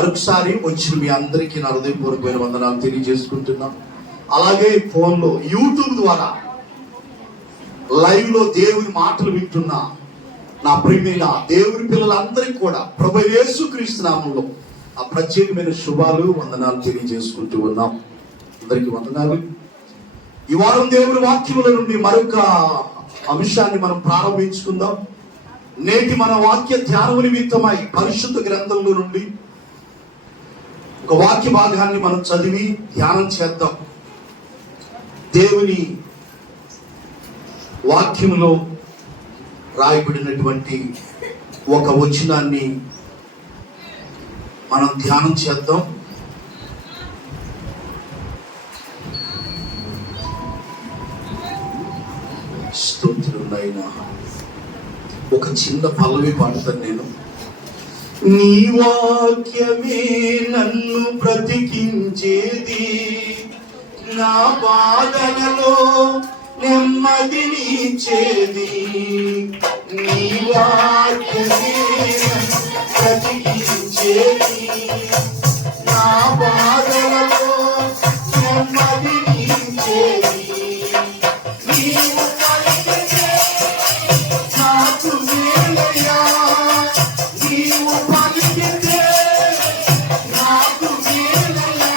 మరొకసారి వచ్చిన మీ అందరికీ నా హృదయపూర్వకమైన వందనాలు తెలియజేసుకుంటున్నాం. అలాగే ఫోన్లో యూట్యూబ్ ద్వారా లైవ్ లో దేవుని మాటలు వింటున్నా నా ప్రియమైన దేవుని పిల్లలందరికీ కూడా ప్రభు యేసుక్రీస్తు నామములో ఆ ప్రత్యేకమైన శుభాలు వందనాలు తెలియజేసుకుంటూ ఉన్నాం. అందరికీ వందనాలు. ఈ వారం దేవుని వాక్యముల నుండి మరొక అంశాన్ని మనం ప్రారంభించుకుందాం. నేటి మన వాక్య ధ్యానము నిమిత్తమై పరిశుద్ధ గ్రంథంలో నుండి ఒక వాక్య భాగాన్ని మనం చదివి ధ్యానం చేద్దాం. దేవుని వాక్యంలో రాయబడినటువంటి ఒక వచనాన్ని మనం ధ్యానం చేద్దాం. స్తోత్రులైనా ఒక చిన్న పల్లవి పాడుతాను నేను. నీ వాక్యమే నన్ను బ్రతికించేది, నా బాధలలో నెమ్మదినిచ్చేది. నీ వాక్యమే బ్రతికించేది, నా బాధలలో నెమ్మదినిచ్చేది. నీవు పలికితే నాకు మేలయ్యా, నీవు పలికితే నాకు మేలయ్యా.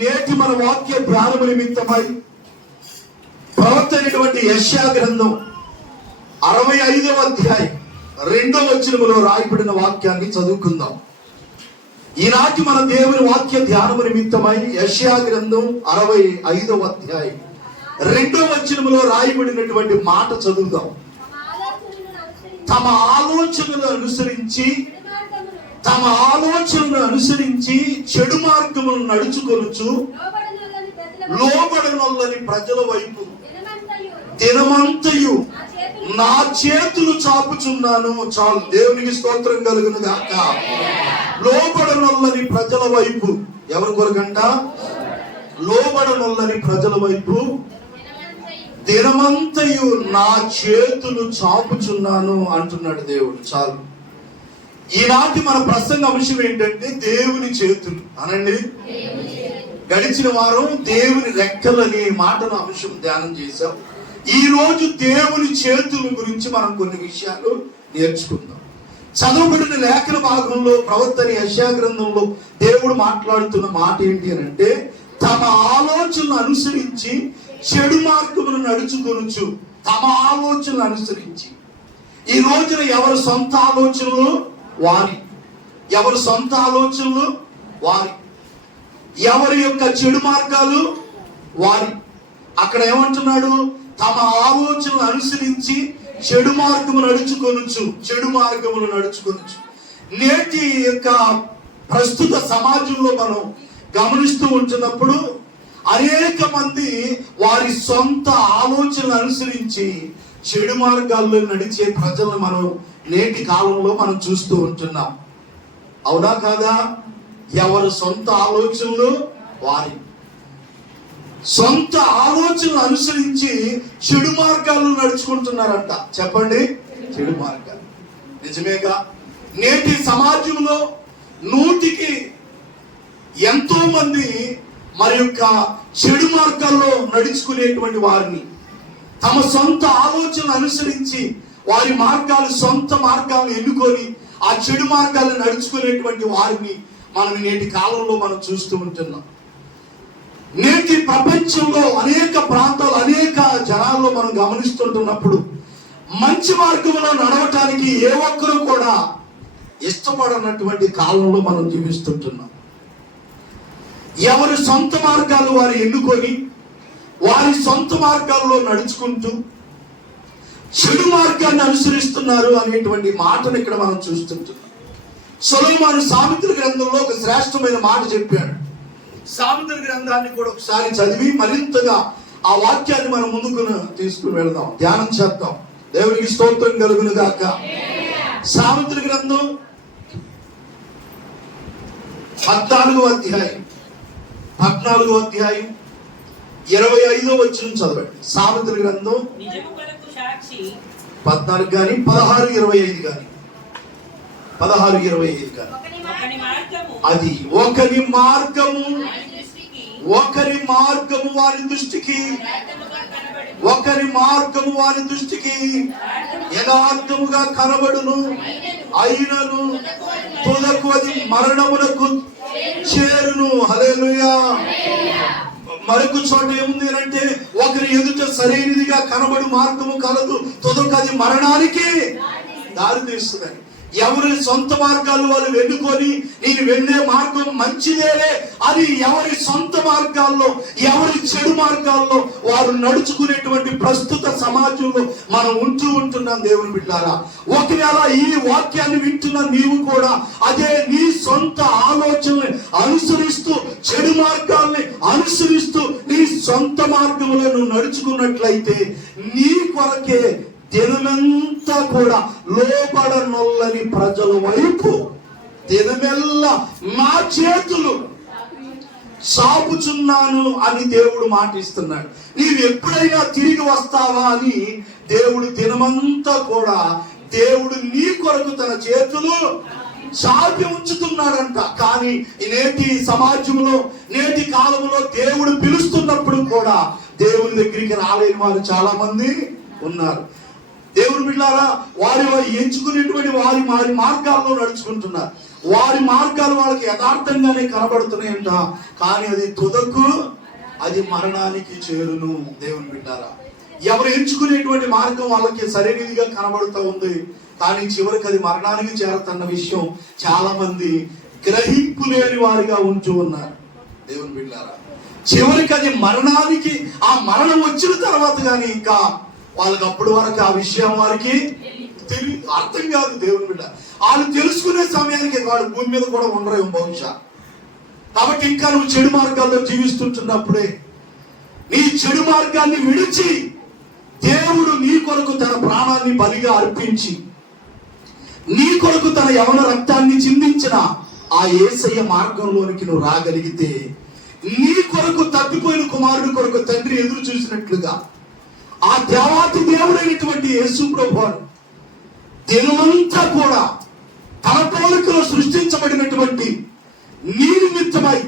నేటి మన వాక్య ధ్యానము నిమిత్తమై ప్రవక్త అయినటువంటి యెషయా గ్రంథం 65వ అధ్యాయం 2వ వచనములో రాయబడిన వాక్యాన్ని చదువుకుందాం. ఈనాటి మన దేవుని వాక్య ధ్యానము నిమిత్తమై యెషయా గ్రంథం 65వ అధ్యాయం 2వ వచనములో రాయబడినటువంటి మాట చదువుదాం. తమ ఆలోచనలను అనుసరించి చెడు మార్గములను నడుచుకొనుచు లోబడనొల్లని ప్రజల వైపు దినమంతయు నా చేతులు చాపుచున్నాను. చాలు, దేవునికి స్తోత్రం కలుగును గాక. లోబడనొల్లని ప్రజల వైపు, ఎవరి కొరకంట? లోబడనొల్లని ప్రజల వైపు దినమంతయు నా చేతులు చాపుచున్నాను అంటున్నాడు దేవుడు. చాలు. ఈనాటి మన ప్రసంగ అంశం ఏంటంటే దేవుని చేతులు అనండి. గడిచిన వారం దేవుని రెక్కలు అనే మాటను అంశం ధ్యానం చేశాం. ఈ రోజు దేవుని చేతుల గురించి మనం కొన్ని విషయాలు నేర్చుకుందాం. చదవబడిన లేఖన భాగంలో ప్రవక్త యెషయా గ్రంథంలో దేవుడు మాట్లాడుతున్న మాట ఏంటి అని అంటే, తమ ఆలోచనలు అనుసరించి చెడు మార్గమును నడుచుకొనుచు. తమ ఆలోచనలు అనుసరించి. ఈ రోజున ఎవరి సొంత ఆలోచనలు వారి, ఎవరి సొంత ఆలోచనలు వారి, ఎవరి యొక్క చెడు మార్గాలు వారి. అక్కడ ఏమంటున్నాడు? తమ ఆలోచనలు అనుసరించి చెడు మార్గము నడుచుకొనుచు. చెడు మార్గములు నడుచుకొనుచు. నేటి యొక్క ప్రస్తుత సమాజంలో మనం గమనిస్తూ ఉంటున్నప్పుడు అనేక మంది వారి సొంత ఆలోచనలు అనుసరించి చెడు మార్గాల్లో నడిచే ప్రజలను మనం నేటి కాలంలో మనం చూస్తూ ఉంటున్నాం. అవునా కాదా? ఎవరి సొంత ఆలోచనలు వారి, సొంత ఆలోచనలు అనుసరించి చెడు మార్గాల్లో నడుచుకుంటున్నారంట. చెప్పండి, చెడు మార్గాలు. నిజమేగా? నేటి సమాజంలో 100కి ఎంతో మంది మరి యొక్క చెడు మార్గాల్లో నడుచుకునేటువంటి వారిని, తమ సొంత ఆలోచనలు అనుసరించి వారి మార్గాలు, సొంత మార్గాలను ఎన్నుకొని ఆ చెడు మార్గాలను నడుచుకునేటువంటి వారిని మనం నేటి కాలంలో మనం చూస్తూ ఉంటున్నాం. నేటి ప్రపంచంలో అనేక ప్రాంతాలు, అనేక జనాల్లో మనం గమనిస్తుంటున్నప్పుడు మంచి మార్గంలో నడవటానికి ఏ ఒక్కరూ కూడా ఇష్టపడనటువంటి కాలంలో మనం జీవిస్తుంటున్నాం. ఎవరి సొంత మార్గాలు వారు ఎన్నుకొని వారి సొంత మార్గాల్లో నడుచుకుంటూ చెడు మార్గాన్ని అనుసరిస్తున్నారు అనేటువంటి మాటను ఇక్కడ మనం చూస్తుంటున్నాం. సొలొమోను సామెతల గ్రంథంలో ఒక శ్రేష్టమైన మాట చెప్పాడు. సామెతల గ్రంథాన్ని కూడా ఒకసారి చదివి మరింతగా ఆ వాక్యాన్ని మనం ముందుకు తీసుకుని వెళదాం, ధ్యానం చేద్దాం. దేవునికి స్తోత్రం కలుగును గాక. సామెతల గ్రంథం 14వ అధ్యాయం 25వ వచనం చదవండి. సామెతల గ్రంథం 14 కానీ 16:25 కానీ 16:25 కానీ అది ఒకరి మార్గము వారి దృష్టికి యథార్థముగా కనబడును, అయినను తుదకు అది మరణమునకు చేరును. హల్లెలూయా. మరొక చోట ఏముంది అంటే, ఒకరి ఎదుట సరైనదిగా కనబడు మార్గము కలదు, తుదకు అది మరణానికి దారి తీస్తుంది. ఎవరి సొంత మార్గాలు వాళ్ళు వెన్నుకొని నేను వెళ్ళే మార్గం మంచిదేలే అని ఎవరి సొంత మార్గాల్లో, ఎవరి చెడు మార్గాల్లో వారు నడుచుకునేటువంటి ప్రస్తుత సమాజంలో మనం ఉంటున్నాం. దేవుని బిడ్డలారా, ఒకవేళ ఈ వాక్యాన్ని వింటున్న నీవు కూడా అదే నీ సొంత ఆలోచనల్ని అనుసరిస్తూ, చెడు మార్గాల్ని అనుసరిస్తూ నీ సొంత మార్గంలో నువ్వు నడుచుకున్నట్లయితే నీ కొరకే దినమంతా కూడా లోబడనొల్లని ప్రజల వైపు దినమెల్లా నా చేతులు సాపుచున్నాను అని దేవుడు మాటిస్తున్నాడు. నీవు ఎప్పుడైనా తిరిగి వస్తావా అని దేవుడు దినమంతా కూడా దేవుడు నీ కొరకు తన చేతులు చాపి ఉంచుతున్నాడంట. కానీ నేటి సమాజంలో, నేటి కాలంలో దేవుడు పిలుస్తున్నప్పుడు కూడా దేవుని దగ్గరికి రాలేని వారు చాలా మంది ఉన్నారు. దేవుని బిడ్డలారా, వారి ఎంచుకునేటువంటి వారి మార్గాల్లో నడుచుకుంటున్నారు. వారి మార్గాలు వాళ్ళకి యథార్థంగానే కనబడుతున్నాయంట, కానీ అది తుదకు అది మరణానికి చేరును. దేవుని బిడ్డలారా, ఎవరు ఎంచుకునేటువంటి మార్గం వాళ్ళకి సరైనదిగా కనబడుతూ ఉంది, కానీ చివరికి అది మరణానికి చేరుతున్న విషయం చాలా మంది గ్రహింపు లేని వారిగా ఉంటూ ఉన్నారు. దేవుని బిడ్డలారా, చివరికి అది మరణానికి, ఆ మరణం వచ్చిన తర్వాత కానీ ఇంకా వాళ్ళకి అప్పటి వరకు ఆ విషయం వారికి అర్థం కాదు. దేవుని బిడ్డ, వాళ్ళు తెలుసుకునే సమయానికి వాళ్ళు భూమి మీద కూడా ఉండరేమో బహుశా. కాబట్టి ఇంకా నువ్వు చెడు మార్గాల్లో జీవిస్తుంటున్నప్పుడే నీ చెడు మార్గాన్ని విడిచి దేవుడు నీ కొరకు తన ప్రాణాన్ని బలిగా అర్పించి నీ కొరకు తన యవన రక్తాన్ని చిందించిన ఆ యేసయ్య మార్గంలోనికి నువ్వు రాగలిగితే, నీ కొరకు తప్పిపోయిన కుమారుడి కొరకు తండ్రి ఎదురు చూసినట్లుగా ఆ దేవాతి దేవుడైనటువంటి యేసు ప్రభువు దినమంతా కూడా తన పోలికలో సృష్టించబడినటువంటి నీ నిమిత్తమై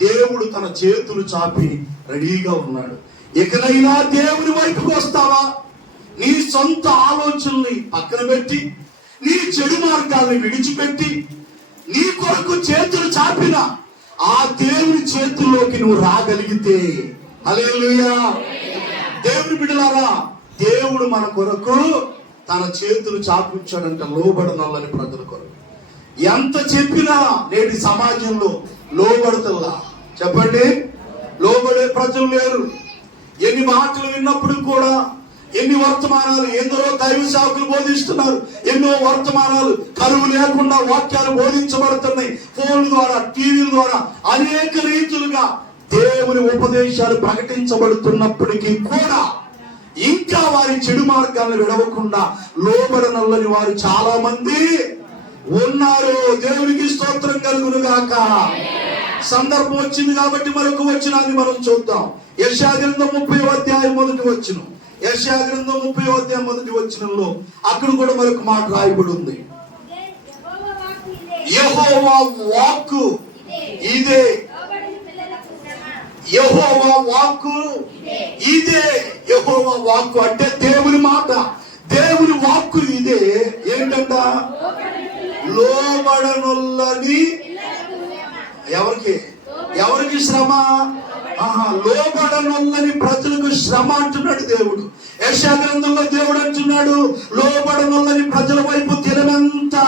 దేవుడు తన చేతులు చాపి రెడీగా ఉన్నాడు. ఎక్కడైనా దేవుని వైపుకు వస్తావా? నీ సొంత ఆలోచనల్ని పక్కన పెట్టి, నీ చెడు మార్గాల్ని విడిచిపెట్టి, నీ కొరకు చేతులు చాపిన ఆ దేవుని చేతుల్లోకి నువ్వు రాగలిగితే, హల్లెలూయా. దేవుని బిడ్డలారా, దేవుడు మన కొరకు తన చేతులు చాపించాడంట లోబడనల్లని ప్రజల కొరకు. ఎంత చెప్పినా నేటి సమాజంలో లోబడతల్లా. చెప్పండి, లోబడే ప్రజలు లేరు. ఎన్ని మాటలు విన్నప్పుడు కూడా, ఎన్ని వర్తమానాలు, ఎందరో దైవ సేవకులు బోధిస్తున్నారు, ఎన్నో వర్తమానాలు కరువు లేకుండా వాక్యాలు బోధించబడుతున్నాయి. ఫోన్ల ద్వారా, టీవీల ద్వారా అనేక రీతులుగా దేవుని ఉపదేశాలు ప్రకటించబడుతున్నప్పటికీ కూడా ఇంకా వారి చెడు మార్గాలను విడవకుండా లోబడనల్లని వారు చాలా మంది ఉన్నారు. దేవునికి స్తోత్రం కలుగును గాక. సందర్భం వచ్చింది కాబట్టి మరొక వచనాన్ని మనం చూద్దాం. యెషయా గ్రంథం 30వ అధ్యాయం 1వ వచనం. యెషయా గ్రంథం 30వ అధ్యాయం 1వ వచనంలో అక్కడ కూడా మరొక మాట రాయబడి ఉంది. యెహోవా వాక్కు ఇదే, యెహోవా వాక్కు ఇదే. యెహోవా వాక్కు అంటే దేవుని మాట, దేవుని వాక్కు ఇదే. ఏంటంట? లోబడనొల్లని ఎవరికి శ్రమ? లోబడనొల్లని ప్రజలకు శ్రమ అంటున్నాడు దేవుడు. యెషయా గ్రంథంలో దేవుడు అంటున్నాడు, లోబడనొల్లని ప్రజల వైపు దినమంతా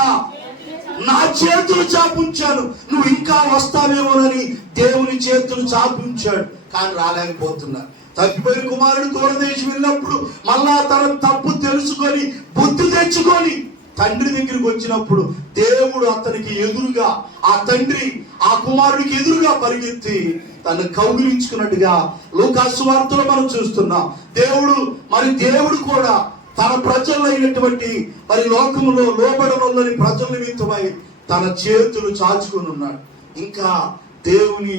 నా చేతులు చాపుంచాను, నువ్వు ఇంకా వస్తావేమోనని దేవుని చేతులు చాపుంచాడు, కానీ రాలేకపోతున్నారు. తప్పిపోయిన కుమారుడు దూరదేశం వెళ్ళినప్పుడు మళ్ళా తన తప్పు తెలుసుకొని బుద్ధి తెచ్చుకొని తండ్రి దగ్గరికి వచ్చినప్పుడు దేవుడు అతనికి ఎదురుగా, ఆ తండ్రి ఆ కుమారుడికి ఎదురుగా పరిగెత్తి తను కౌగిలించుకున్నట్టుగా లూకాసు వార్తలో మనం చూస్తున్నాం. దేవుడు కూడా తన ప్రజలైనటువంటి మరి లోకములో లోబడలోని ప్రజల నిమిత్తమై తన చేతులు చాచుకొని ఉన్నాడు. ఇంకా దేవుని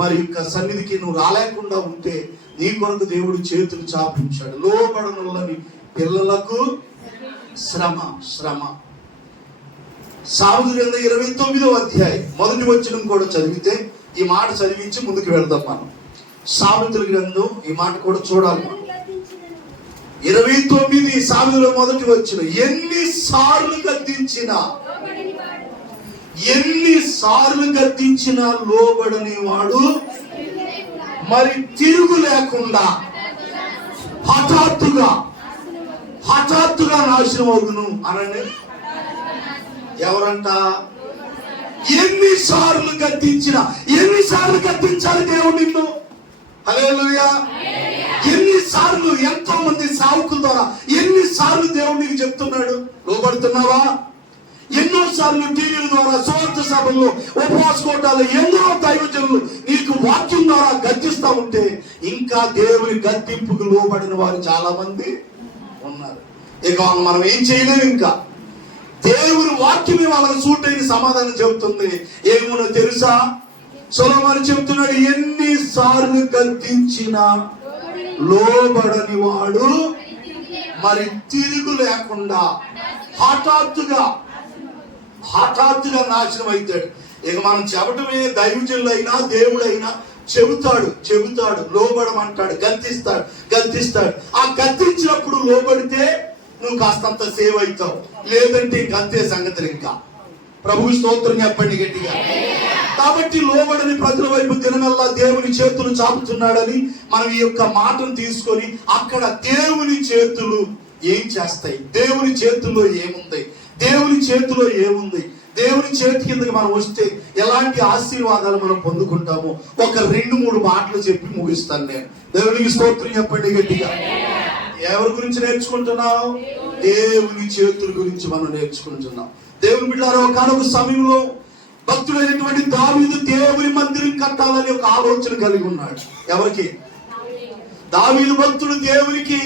మరి యొక్క సన్నిధికి నువ్వు రాలేకుండా ఉంటే నీ కొరకు దేవుడు చేతులు చాపించాడు. లోబడలోని పిల్లలకు శ్రమ. సామెతల గ్రంథం 29వ అధ్యాయం మొదటి వచనం కూడా చదివితే ఈ మాట చదివించి ముందుకు వెళ్దాం మనం. సామెతల గ్రంథం ఈ మాట కూడా చూడాలి. 29 సామెతల మొదటి వచనం, ఎన్నిసార్లు గద్దించినా లోబడని వాడు మరి తిరుగు లేకుండా హఠాత్తుగా నాశనం అవును అనండి. ఎవరంట? ఎన్నిసార్లు గద్దించాలి దేవుడు నిన్ను? హల్లెలూయా. ఎన్నిసార్లు, ఎంతో మంది సేవకుల ద్వారా ఎన్నిసార్లు దేవుడు నీకు చెప్తున్నాడు? లోబడుతున్నావా? ఎన్నోసార్లు టీవీల ద్వారా, సువార్త సభల్లో, ఉపవాస కోటాలు ఎన్నో దైవజనులు నీకు వాక్యం ద్వారా గద్దిస్తా ఉంటే ఇంకా దేవుని గద్దింపుకు లోబడిన వారు చాలా మంది ఉన్నారు. ఇక మనం ఏం చేయలేము. ఇంకా దేవుని వాక్యమే వాళ్ళకి సూట్ అయిన సమాధానం చెబుతుంది. ఏమో తెలుసా? సొలొమోను చెబుతున్నాడు, ఎన్నిసార్లు గద్దించినా లోబడని వాడు మరి తిరుగు లేకుండా హఠాత్తుగా నాశనం అవుతాడు. ఇక మనం చెప్పటమే, దైవజనులైనా దేవుడైనా చెబుతాడు లోబడమంటాడు, గద్దిస్తాడు. ఆ గద్దించినప్పుడు లోబడితే నువ్వు కాస్తంత సేవ్ అవుతావు, లేదంటే ఇంక అంతే సంగతులు. ఇంకా ప్రభువు స్తోత్రం చెప్పండి గట్టిగా. కాబట్టి లోబడని ప్రజల వైపు దినమెల్లా దేవుని చేతులు చాపుతున్నాడని మనం ఈ యొక్క మాటను తీసుకొని అక్కడ దేవుని చేతులు ఏం చేస్తాయి, దేవుని చేతుల్లో ఏముంది, దేవుని చేతి కిందకి మనం వస్తే ఎలాంటి ఆశీర్వాదాలు మనం పొందుకుంటామో ఒక 2-3 మాటలు చెప్పి ముగిస్తాను నేను. దేవునికి స్తోత్రం చెప్పండి గట్టిగా. ఎవరి గురించి నేర్చుకుంటున్నాం? దేవుని చేతుల గురించి మనం నేర్చుకుంటున్నాం. దేవుని బిడ్డలారా, ఒకనొక సమయంలో భక్తుడైనటువంటి దావీదు దేవుని మందిరం కట్టాలని ఒక ఆలోచన కలిగి ఉన్నాడు. ఎవరికి? దావీదు భక్తుడు దేవునికి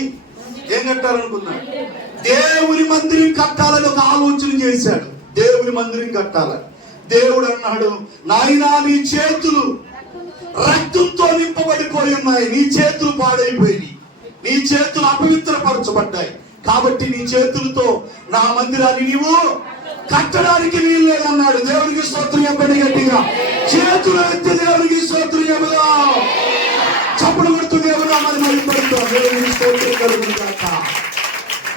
ఏం కట్టాలనుకున్నాడు? దేవుని మందిరం కట్టాలని ఒక ఆలోచన చేశాడు. దేవుని మందిరం కట్టాలని దేవుడు అన్నాడు, నాయనా నీ చేతులు రక్తంతో నింపబడిపోయి ఉన్నాయి, నీ చేతులు పాడైపోయినాయి, నీ చేతులు అపవిత్రపరచబడ్డాయి, కాబట్టి నీ చేతులతో నా మందిరాన్ని నీవు కట్టడానికి వీలు లేదన్నాడు. దేవునికి స్తోత్రం చెప్పండి గట్టిగా. చేతులు ఎత్తి దేవునికి స్తోత్రం చెబుదాం. చప్పుడు కొడుతూ దేవుడా మరి పడుతాం. దేవునికి స్తోత్రం కలుగుతాక.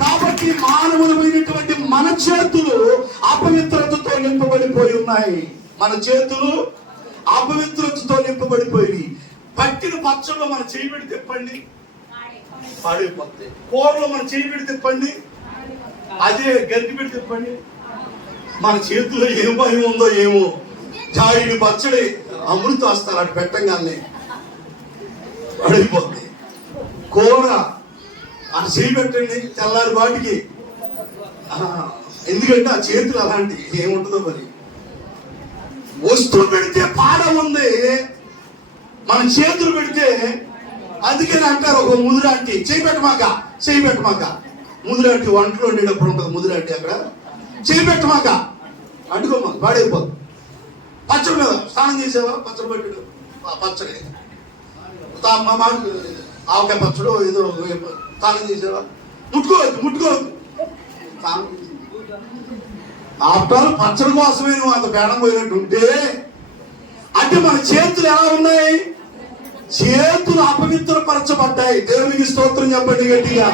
కాబట్టి మానవులమైనటువంటి మన చేతులు అపవిత్రతతో నింపబడిపోయి ఉన్నాయి. మన చేతులు అపవిత్రతతో నింపబడిపోయి పట్టిన పచ్చల్లో మన చేయి పెడి తిప్పండి పాడైపోతాయి. కూరలో మన చేయి పెడి తిప్పండి, అదే గట్టి పెడి తిప్పండి, మన చేతిలో ఏం భయం ఉందో ఏమో. జాయిని పచ్చడి అమృతం వస్తారు, అటు పెట్టంగానే పడిపోతుంది. కూర అటు చేయి పెట్టండి తెల్లారి వాటికి, ఎందుకంటే ఆ చేతులు అలాంటి ఏముంటుందో. మరి వస్తువు పెడితే పాడ ఉంది, మన చేతులు పెడితే అందుకని అంటారు ఒక ముదురాంటి చేయి పెట్టమాక ముదురాంటి వంటలు వండేటప్పుడు ఉంటుంది. ముదురాంటి అక్కడ చేయి పెట్టమాక అంటుకోమా పాడైపోదు. పచ్చడి మీద స్నానం చేసావా? పచ్చడి పెట్టడు, పచ్చడి ఆవకాయ పచ్చడు ఏదో స్నానం చేసావా? ముట్టుకోవద్దు. ఆఫ్టర్ పచ్చడి కోసమే నువ్వు అంత పేడం పోయినట్టు ఉంటే అంటే మన చేతులు ఎలా ఉన్నాయి? చేతులు అపవిత్రపరచబడ్డాయి. దేవునికి స్తోత్రం చెప్పండి గట్టిగా.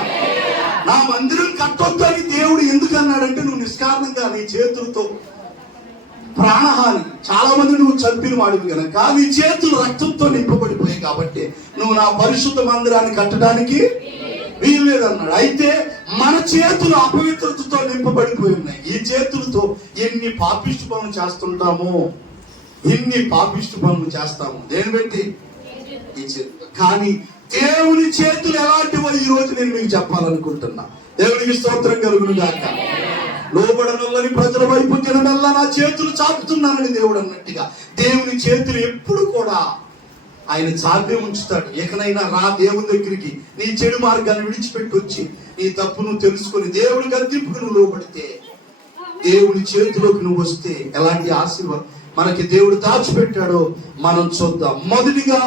నా మందిరం కట్టొద్దు అని దేవుడు ఎందుకు అన్నాడంటే, నువ్వు నిష్కారణంగా నీ చేతులతో ప్రాణహాని, చాలా మంది నువ్వు చంపిన వాడివి కనుక నీ చేతులు రక్తంతో నింపబడిపోయాయి కాబట్టి నువ్వు నా పరిశుద్ధ మందిరాన్ని కట్టడానికి వీలు లేదన్నాడు. అయితే మన చేతులు అపవిత్రతతో నింపబడిపోయి ఉన్నాయి. ఈ చేతులతో ఎన్ని పాపిష్టి పనులు చేస్తాము దేని బట్టి? ఈ చేతులు. కానీ దేవుని చేతులు ఎలాంటివో ఈ రోజు నేను మీకు చెప్పాలనుకుంటున్నా. దేవునికి స్తోత్రం కలుగును గాక. లోబడనొల్లని ప్రజల వైపు జనమెల్లా నా చేతులు చాపుతున్నానని దేవుడు అన్నట్టుగా దేవుని చేతులు ఎప్పుడు కూడా ఆయన చాపే ఉంచుతాడు. ఎకనైనా రా దేవుని దగ్గరికి, నీ చెడు మార్గాన్ని విడిచిపెట్టి వచ్చి నీ తప్పును తెలుసుకొని దేవుని గద్దింపుకు నువ్వు లోబడితే, దేవుని చేతిలోకి నువ్వు వస్తే ఎలాంటి ఆశీర్వాదం మనకి దేవుడు దాచిపెట్టాడో మనం చూద్దాం. మొదటిగా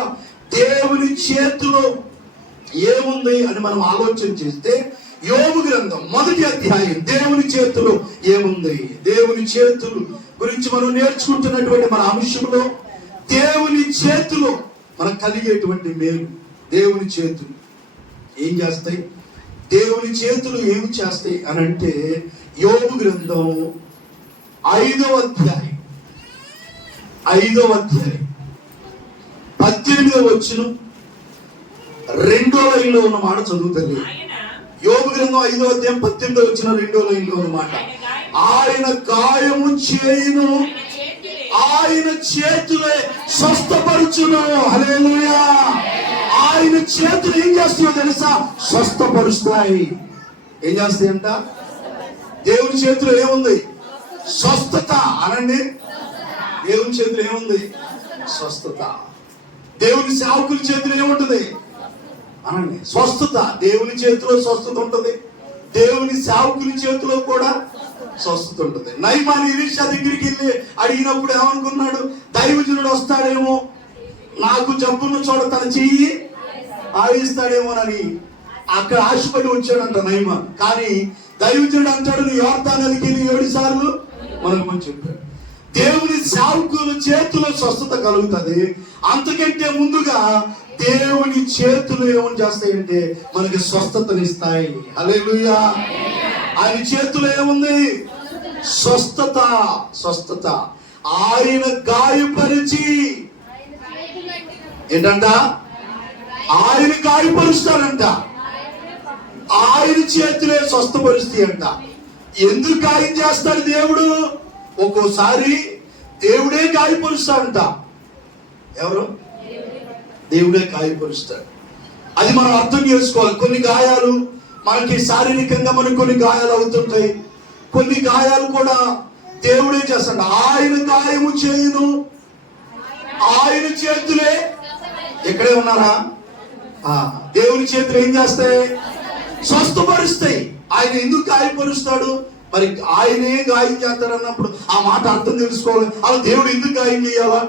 దేవుని చేతిలో ఏముంది అని మనం ఆలోచన చేస్తే, యోబు గ్రంథం 1వ అధ్యాయం దేవుని చేతిలో ఏముంది, దేవుని చేతులు గురించి మనం నేర్చుకుంటున్నటువంటి మన అంశంలో దేవుని చేతిలో మనకు కలిగేటువంటి మేలు. దేవుని చేతులు ఏం చేస్తాయి, దేవుని చేతులు ఏమి చేస్తాయి అని అంటే, యోబు గ్రంథం 5వ అధ్యాయం 18వ వచనం 2వ లైన్లో ఉన్న మాట చదువుతుంది. యోబు గ్రంథం 5వ అధ్యాయం 18వ వచనం 2వ లైన్లో ఉన్న మాట, ఆయన గాయము చేయును, ఆయన చేతులే స్వస్థపరుచును. హల్లెలూయా. ఆయన చేతులు ఏం చేస్తాయో తెలుసా? స్వస్థపరుస్తాయి. ఏం చేస్తాయంట? దేవుని చేతిలో ఏముంది? స్వస్థత. అనండి, దేవుని చేతిలో ఏముంది? స్వస్థత. దేవుని సేవకుల చేతిలో ఏముంటుంది? అనండి, స్వస్థత. దేవుని చేతిలో స్వస్థత ఉంటుంది, దేవుని సేవకుని చేతిలో కూడా స్వస్థత ఉంటుంది. నయమాను ఎలీషా దగ్గరికి వెళ్ళి అడిగినప్పుడు ఏమనుకున్నాడు? దైవజనుడు వస్తాడేమో, నాకు జబ్బున్న చోట తన చెయ్యి ఆడిస్తాడేమోనని అక్కడ ఆశపడి వచ్చాడంట నయమాన్. కానీ దైవజనుడు అంటాడు, నీ యోర్దాను నదికి వెళ్ళి 7 సార్లు మనకు చెప్పాడు. దేవుని సేవకుల చేతిలో స్వస్థత కలుగుతుంది. అంతకంటే ముందుగా దేవుని చేతులు ఏమని చేస్తాయంటే మనకి స్వస్థతనిస్తాయి. హల్లెలూయా. ఆయన చేతిలో ఏముంది? స్వస్థత. స్వస్థత. ఆయన గాయపరిచి ఏంటంట? ఆయన గాయపరుస్తాడంట. ఆయన చేతులే స్వస్థపరుస్తాయి అంట. ఎందుకు గాయం చేస్తాడు దేవుడు? ఒక్కోసారి దేవుడే గాయపరుస్తాడంట. ఎవరు? దేవుడే గాయపరుస్తాడు. అది మనం అర్థం చేసుకోవాలి. కొన్ని గాయాలు మనకి శారీరకంగా మనకి కొన్ని గాయాలు అవుతుంటాయి, కొన్ని గాయాలు కూడా దేవుడే చేస్తాడు. ఆయన గాయము చేయును, ఆయన చేతులే. ఎక్కడే ఉన్నారా? దేవుని చేతులు ఏం చేస్తాయి? స్వస్థపరుస్తాయి. ఆయన ఎందుకు గాయపరుస్తాడు? మరి ఆయనే గాయం చేస్తాడు అన్నప్పుడు ఆ మాట అర్థం తెలుసుకోవాలి. అలా దేవుడు ఎందుకు గాయం చేయాలా?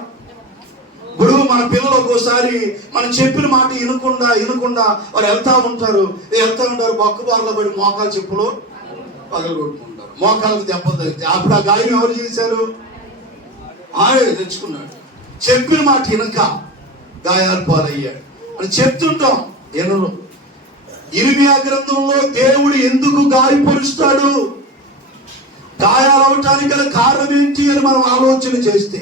ఇప్పుడు మన పిల్లలు ఒక్కోసారి మనం చెప్పిన మాట వినకుండా వారు వెళ్తా ఉంటారు బొక్కబార్లో పడి మోకాలు చెప్పులు పగలగొట్టుకుంటారు, మోకాలకు దెబ్బలు తగ్గితే అప్పుడు ఆ గాయం ఎవరు చేశారు? ఆయన తెచ్చుకున్నాడు. చెప్పిన మాట వినక గాయాలు పాలయ్యాడు అని చెప్తుంటాం. ఎన్నో ఇర్మియా గ్రంథంలో దేవుడు ఎందుకు గాయపరుస్తాడు, గాయాలు అవటానికి గల కారణం ఏంటి అని మనం ఆలోచన చేస్తే,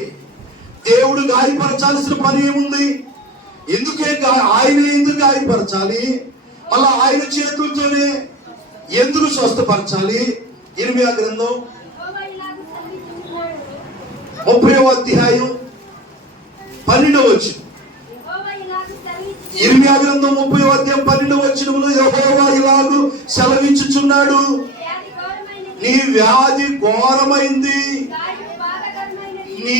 దేవుడు గాయపరచాల్సిన పని ఏముంది? ఆయన ఎందుకు గాయపరచాలి? మళ్ళా ఆయన చేతులతోనే ఎందుకు స్వస్థపరచాలి? ఇర్మియా గ్రంథం 30వ అధ్యాయం 12వ వచనం. ఇర్మియా గ్రంథం 30వ అధ్యాయం 12వ వచనంలో యెహోవా ఇలాగు సెలవించుచున్నాడు, నీ వ్యాధి ఘోరమైంది, నీ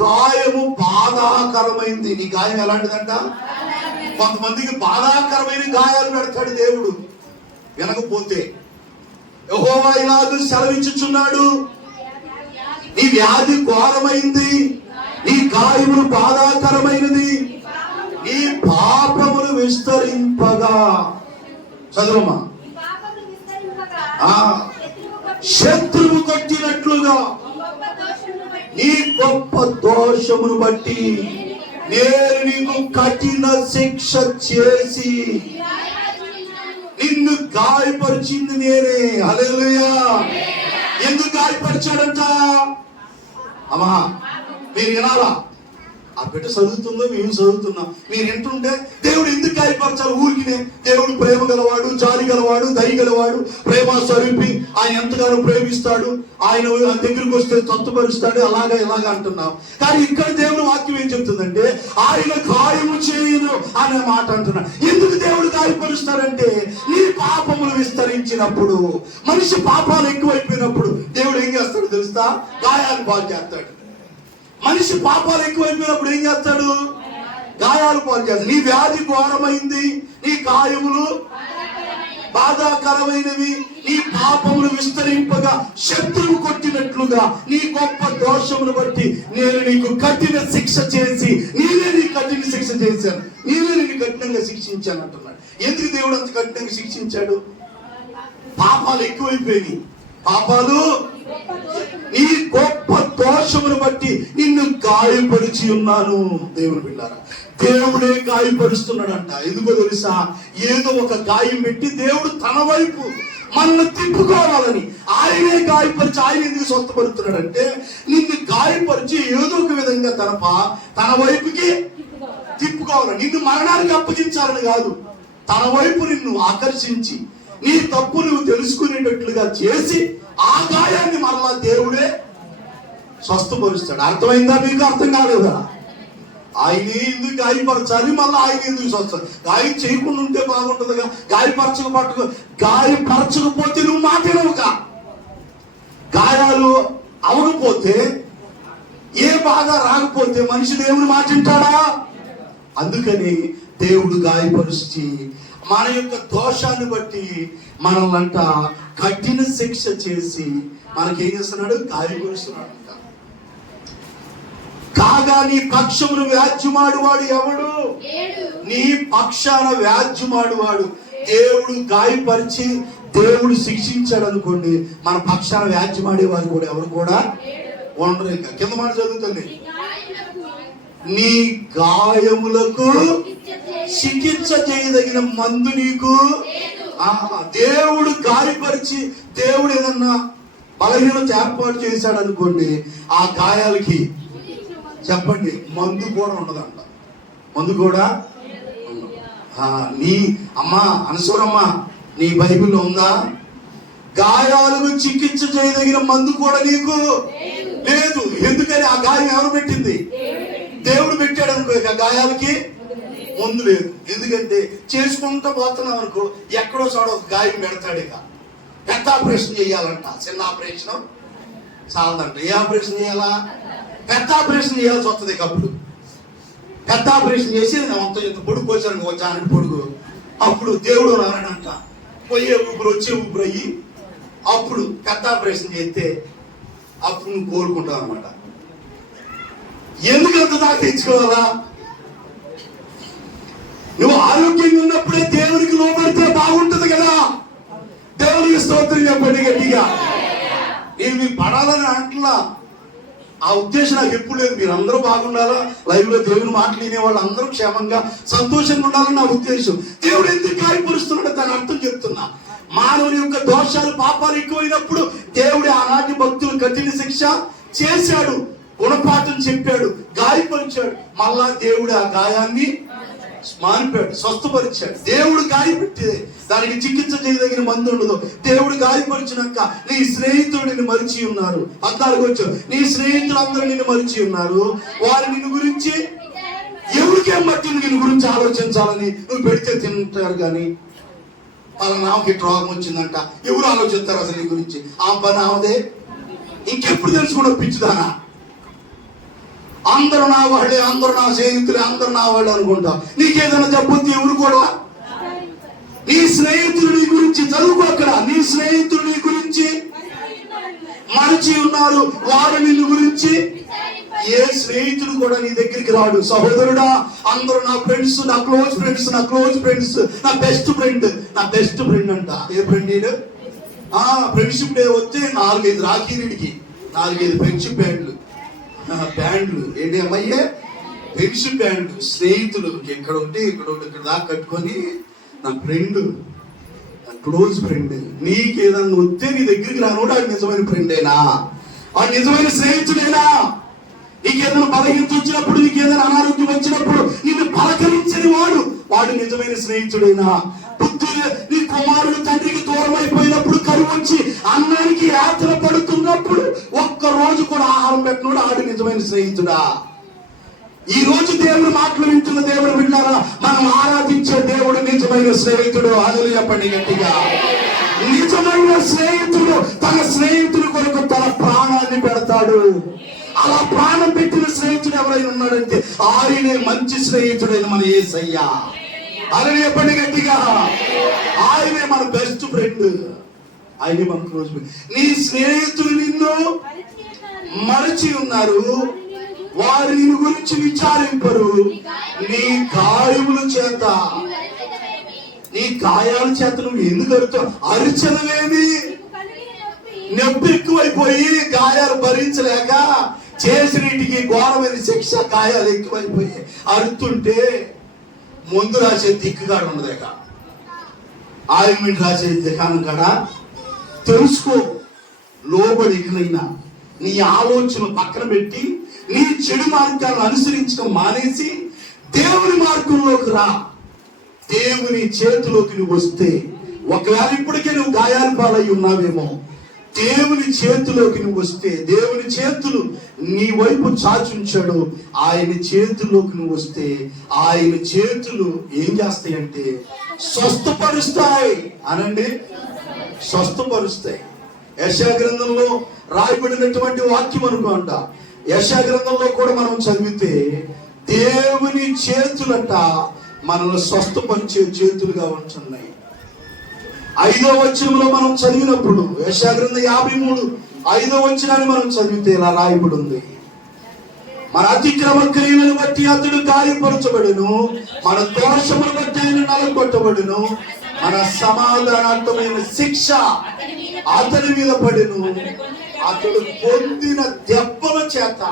గాయము బాధాకరమైంది. నీ గాయం ఎలాంటిదంట? కొంతమందికి బాధాకరమైన గాయాలు పెడతాడు దేవుడు వినకపోతే. యెహోవా ఇలాగ సెలవించుచున్నాడు, నీ వ్యాధి ఘోరమైంది, నీ గాయములు బాధాకరమైనది, నీ పాపములు విస్తరింపగా. చదువమ్మా. శత్రువు కొట్టినట్లుగా నీ గొప్ప దోషమును బట్టి నేను నీకు కఠిన శిక్ష చేసి నిన్ను గాయపరిచింది నేనే. హల్లెలూయా. ఎందుకు గాయపరిచాడంట? అమ్మా మీరు వినాలా? ఆ బిడ్డ చదువుతుందో మేము చదువుతున్నాం. మీరు వింటుంటే దేవుడు ఎందుకు గాయపరచాలి ఊరికినే? దేవుడు ప్రేమ గలవాడు, జాలి గలవాడు, దయ గలవాడు, ప్రేమ స్వరూపి. ఆయన ఎంతగానో ప్రేమిస్తాడు, ఆయన దగ్గరికి వస్తే తత్వపరుస్తాడు, అలాగా ఇలాగా అంటున్నాం. కానీ ఇక్కడ దేవుడు వాక్యం ఏం చెప్తుందంటే ఆయన గాయము చేయను అనే మాట అంటున్నాడు. ఎందుకు దేవుడు గాయపరుస్తాడంటే నీ పాపములు విస్తరించినప్పుడు, మనిషి పాపాలు ఎక్కువైపోయినప్పుడు దేవుడు ఏం చేస్తాడు తెలుసా? గాయాలు బాగు చేస్తాడు. మనిషి పాపాలు ఎక్కువైపోయినప్పుడు ఏం చేస్తాడు? గాయాలు పాలు చేస్తాడు. నీ వ్యాధి ఘోరమైంది, నీ గాయములు బాధాకరమైనవి, నీ పాపములు విస్తరింపగా శత్రువు కొట్టినట్లుగా నీ గొప్ప దోషమును బట్టి నేను నీకు కఠిన శిక్ష చేసి నేనే నీకు కఠిన శిక్ష చేశాను, నేనే నీకు కఠినంగా శిక్షించాను అంటున్నాడు. ఎందుకు దేవుడు అంత కఠినంగా శిక్షించాడు? పాపాలు ఎక్కువైపోయినాయి. పాపాలు నీ గొప్ప దోషమును బట్టి నిన్ను గాయపరిచి ఉన్నాను. దేవుని బిడ్డారా, దేవుడే గాయపరుస్తున్నాడంట. ఎందుకో తెలుసా? ఏదో ఒక గాయం పెట్టి దేవుడు తన వైపు మనల్ని తిప్పుకోవాలని ఆయనే గాయపరిచి ఆయన ఎందుకు స్వస్థపడుతున్నాడంటే నిన్ను గాయపరిచి ఏదో ఒక విధంగా తన వైపుకి తిప్పుకోవాలని, నిన్ను మరణానికి అప్పగించాలని కాదు, తన వైపు నిన్ను ఆకర్షించి నీ తప్పు నువ్వు తెలుసుకునేటట్లుగా చేసి ఆ గాయాన్ని మరలా దేవుడే స్వస్థపరుస్తాడు. అర్థమైందా మీకు? అర్థం కాలేదా? ఆయన ఎందుకు గాయపరచాలి, మళ్ళీ ఆయన ఎందుకు స్వస్థ? గాయం చేయకుండా ఉంటే బాగుంటుందిగా. గాయపరచకపోతే నువ్వు మాట్లాడవుగా. గాయాలు అవకపోతే, ఏ బాధ రాకపోతే మనిషి దేవుని మాట వింటాడా? అందుకని దేవుడు గాయపరిచి మన యొక్క దోషాన్ని బట్టి మనల్నంట కఠిన శిక్ష చేసి మనకేం చేస్తున్నాడు? గాయపరుస్తున్నాడు. కాగా నీ పక్షమును వ్యాజ్యమాడువాడు ఎవడు? నీ పక్షాన వ్యాజ్యమాడువాడు. దేవుడు గాయపరిచి దేవుడు శిక్షించాడు అనుకోండి, మన పక్షాన వ్యాజ్యమాడేవారు కూడా ఎవరు కూడా ఉండరు. ఇంకా కింద మాట చదువుతుంది, నీ గాయములకు చికిత్స చేయదగిన మందు నీకు. దేవుడు గాయపరిచి దేవుడు ఏదన్నా బలహీనత ఏర్పాటు చేశాడు అనుకోండి, ఆ గాయాలకి చెప్పండి మందు కూడా ఉండదంట. మందు కూడా నీ అమ్మా అనసూరమ్మ, నీ బైబిల్లో ఉందా? గాయాలకు చికిత్స చేయదగిన మందు కూడా నీకు లేదు. ఎందుకని? ఆ గాయం ఎవరు పెట్టింది? దేవుడు పెట్టాడు అనుకో. ఇక గాయాలకి మందు లేదు. ఎందుకంటే చేసుకుంటూ పోతున్నాం అనుకో, ఎక్కడో చోట ఒక గాయం పెడతాడు. ఇక పెద్ద ఆపరేషన్ చేయాలంట, చిన్న ఆపరేషన్ చాలదంట. ఏ ఆపరేషన్ చేయాలా? పెద్ద ఆపరేషన్ చేయాల్సి వస్తుంది. ఇక అప్పుడు పెద్ద ఆపరేషన్ చేసి అంత ఇంత పొడుగు వచ్చాను, వచ్చానని పొడుగు, అప్పుడు దేవుడు రానంట పోయే ఊపిరి వచ్చే ఊపిరి అయ్యి అప్పుడు పెద్ద ఆపరేషన్ చేస్తే అప్పుడు నువ్వు కోరుకుంటావు అనమాట. ఎందుకంత దాకా తెచ్చుకోవాలా? నువ్వు ఆరోగ్యంగా ఉన్నప్పుడే దేవునికి లోపడితే బాగుంటుంది కదా. దేవునికి స్తోత్రం చెప్పండి గట్టిగా. నేను మీరు పడాలని అంటున్నా, ఆ ఉద్దేశం నాకు ఎప్పుడు లేదు. మీరు అందరూ బాగుండాలా, లైవ్ లో దేవుని మాటలు వినే వాళ్ళు అందరూ క్షేమంగా సంతోషంగా ఉండాలని నా ఉద్దేశం. దేవుడు ఎందుకు గాయపరుస్తున్నాడో దాని అర్థం చెప్తున్నా. మానవుని యొక్క దోషాలు పాపాలు ఎక్కువైనప్పుడు దేవుడు ఆనాటి భక్తులు కఠిన శిక్ష చేశాడు, గుణపాఠం చెప్పాడు, గాయపరిచాడు. మళ్ళా దేవుడు ఆ గాయాన్ని మానిపాడు, స్వస్థపరిచాడు. దేవుడు గాయపెట్టే దానికి చికిత్స చేయదగిన మందు ఉండదు. దేవుడు గాయపరిచినాక నీ స్నేహితులు నిన్ను మరిచి ఉన్నారు. అందాలకు వచ్చు, నీ స్నేహితులు అందరూ నిన్ను మరిచి ఉన్నారు. వారు నిన్ను గురించి ఎవరికేం బట్టి నిన్ను గురించి ఆలోచించాలని నువ్వు పెడితే తింటారు. కానీ వాళ్ళ నామకి రోగం వచ్చిందంట, ఎవరు ఆలోచిస్తారు అసలు నీ గురించి? ఆ పని ఆమెదే. ఇంకెప్పుడు తెలుసుకున్నావు పిచ్చిదానా? అందరూ నా వాళ్ళే, అందరూ నా స్నేహితులే, అందరూ నా వాళ్ళు అనుకుంటా. నీకేదైనా చెప్పొద్దు ఎవరు కూడా. నీ స్నేహితులు నీ గురించి చదువుకో. అక్కడ నీ స్నేహితులు నీ గురించి మరిచి ఉన్నారు, వారు నిన్ను గురించి. ఏ స్నేహితుడు కూడా నీ దగ్గరికి రాడు. సహోదరుడా, అందరూ నా ఫ్రెండ్స్, నా క్లోజ్ ఫ్రెండ్స్, నా క్లోజ్ ఫ్రెండ్స్, నా బెస్ట్ ఫ్రెండ్, నా బెస్ట్ ఫ్రెండ్ అంట. ఏ ఫ్రెండ్? ఫ్రెండ్షిప్ డే వస్తే 4-5 రాఖీడికి 4-5 ఫ్రెండ్షిప్ బ్యాండ్లు ఏంటి అమ్మాయ్యే? ఫ్రెండ్షిప్ బ్యాండ్లు. స్నేహితులు ఎక్కడ ఉంటే ఇక్కడ దాకా కట్టుకొని నా ఫ్రెండ్, నా క్లోజ్ ఫ్రెండ్. నీకు ఏదన్నా వస్తే నీ దగ్గరికి రానోడు ఆడు నిజమైన ఫ్రెండేనా? వాడు నిజమైన స్నేహితుడేనా? నీకేదైనా బలహీనత వచ్చినప్పుడు, నీకేదైనా అనారోగ్యం వచ్చినప్పుడు నిన్ను పలకరించని వాడు నిజమైన స్నేహితుడైనా. నీ కుమారుడు తండ్రికి దూరం అయిపోయినప్పుడు, కరువు వచ్చి అన్నానికి యాతన పడుతున్నప్పుడు ఒక్క రోజు కూడా ఆహారం పెట్టినోడు ఆడు నిజమైన స్నేహితుడా? ఈ రోజు దేవుడు మాటలు వింటున్న దేవుడు విన్నారా? మనం ఆరాధించే దేవుడు నిజమైన స్నేహితుడు. హల్లెలూయా చెప్పండి గట్టిగా. నిజమైన స్నేహితుడు తన స్నేహితుడి కొరకు తన ప్రాణాన్ని పెడతాడు. అలా ప్రాణం పెట్టిన స్నేహితుడు ఎవరైనా ఉన్నాడంటే ఆయనే మంచి స్నేహితుడైన మన యేసయ్య. హల్లెలూయా చెప్పండి గట్టిగా. ఆయనే మన బెస్ట్ ఫ్రెండ్. ఆయనే మన క్లోజ్ ఫ్రెండ్. నీ స్నేహితులు నిన్ను మరచి ఉన్నారు, వారి నిన్ను గురించి విచారింపరు. నీ గాయముల చేత, నీ గాయాల చేత నువ్వు ఎందుకు అరుతావు? అరిచనవేమి? నొప్పి ఎక్కువైపోయి గాయాలు భరించలేక చేసినటికి ఘోరమైన శిక్ష, గాయాలు ఎక్కువైపోయి అరుతుంటే ముందు రాసే దిక్కుగాడు ఉండదేక, ఆయింట్మెంట్ రాసే దికానం కాడా తెలుసుకో. లోబడి ఇకనైనా నీ ఆలోచన పక్కన పెట్టి నీ చెడు మార్గాలను అనుసరించడం మానేసి దేవుని మార్గంలోకి రా. దేవుని చేతిలోకి నువ్వు వస్తే, ఒకవేళ ఇప్పటికే నువ్వు గాయాల పాలై ఉన్నావేమో, దేవుని చేతిలోకి నువ్వు వస్తే, దేవుని చేతులు నీ వైపు చాచుంచాడు. ఆయన చేతుల్లోకి నువ్వు వస్తే ఆయన చేతులు ఏం చేస్తాయంటే స్వస్థపరుస్తాయి. అనండి, స్వస్థపరుస్తాయి. యెషయా గ్రంథంలో రాయబడినటువంటి వాక్యం అనుకోంట. యెషయా గ్రంథంలో కూడా మనం చదివితే దేవుని చేతులట మనల్ని స్వస్థపరిచే చేతులుగా ఉంటున్నాయి. 5వ వచనంలో మనం చదివినప్పుడు, యెషయా గ్రంథం 53 5వ వచనాన్ని మనం చదివితే ఇలా రాయబడి ఉంది: మన అతిక్రమ క్రియలను బట్టి అతడు గాయపరచబడును, మన దోషమును బట్టి ఆయన నలగొట్టబడును, మన సమాధానార్థమైన శిక్ష అతని మీద పడును, అతడు పొందిన దెబ్బల చేత,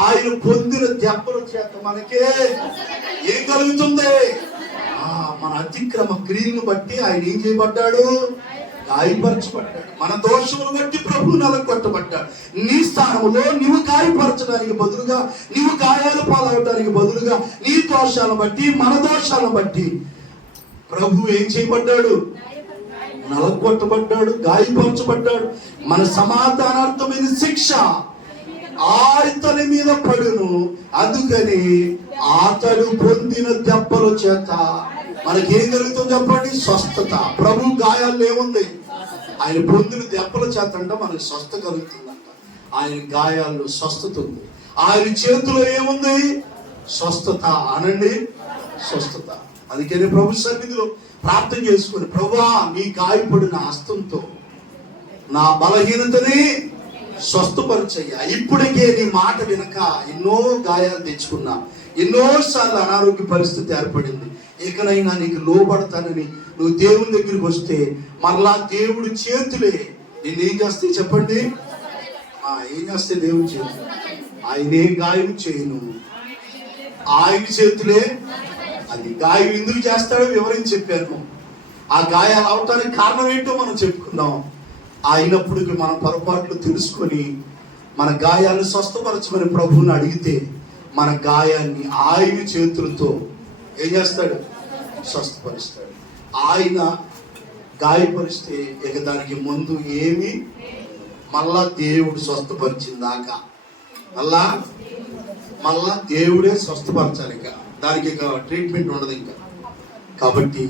ఆయన పొందిన దెబ్బల చేత మనకే ఏం కలుగుతుంది? మన అతిక్రమ క్రియలను బట్టి ఆయన ఏం చేయబడ్డాడు? గాయపరచబడ్డాడు. మన దోషమును బట్టి ప్రభు నలగొట్టబడ్డాడు. నీ స్థానంలో నీవు గాయపరచడానికి బదులుగా, నీవు గాయాలు పాలవడానికి బదులుగా, నీ దోషాలను బట్టి, మన దోషాలను బట్టి ప్రభు ఏం చేయబడ్డాడు? నలగొట్టబడ్డాడు, గాయపరచబడ్డాడు. మన సమాధానార్థమైన శిక్ష అతని మీద పడును, అందుకని అతడు పొందిన దెబ్బల చేత మనకేం కలుగుతుంది చెప్పండి? స్వస్థత. ప్రభు గాయాల్లో ఏముంది? ఆయన పొందిన దెబ్బల చేత అంట మనకి స్వస్థ కలుగుతుందంట. ఆయన గాయాల్లో స్వస్థత ఉంది. ఆయన చేతిలో ఏముంది? స్వస్థత. అనండి, స్వస్థత. అందుకని ప్రభు సన్నిధిలో ప్రార్థన చేసుకుని, ప్రభువా నీ గాయపడిన హస్తంతో నా బలహీనతని స్వస్థపరిచయ్యా. ఇప్పటికే నీ మాట వినక ఎన్నో గాయాలు తెచ్చుకున్నా, ఎన్నోసార్లు అనారోగ్య పరిస్థితి ఏర్పడింది. ఇకనైనా నీకు లోబడతానని నువ్వు దేవుని దగ్గరికి వస్తే మరలా దేవుడి చేతులే నేనేం చేస్తే చెప్పండి? ఏం చేస్తే దేవుని చేతులు? ఆయనే గాయం చేయను, ఆయన చేతులే. అది గాయం ఎందుకు చేస్తాడో వివరించి చెప్పాను. ఆ గాయాలు అవటానికి కారణం ఏంటో మనం చెప్పుకుందాం. అయినప్పటికీ మన పొరపాట్లు తెలుసుకొని మన గాయాలను స్వస్థపరచమని ప్రభువుని అడిగితే మన గాయాన్ని ఆయన చేతులతో ఏం చేస్తాడు? స్వస్థపరుస్తాడు. ఆయన గాయపరిస్తే ఇక దానికి ముందు ఏమి, మళ్ళా దేవుడు స్వస్థపరిచిందాకా మళ్ళా దేవుడే స్వస్థపరచాలి. ఇక దానికి ఇక ట్రీట్మెంట్ ఉండదు ఇంకా. కాబట్టి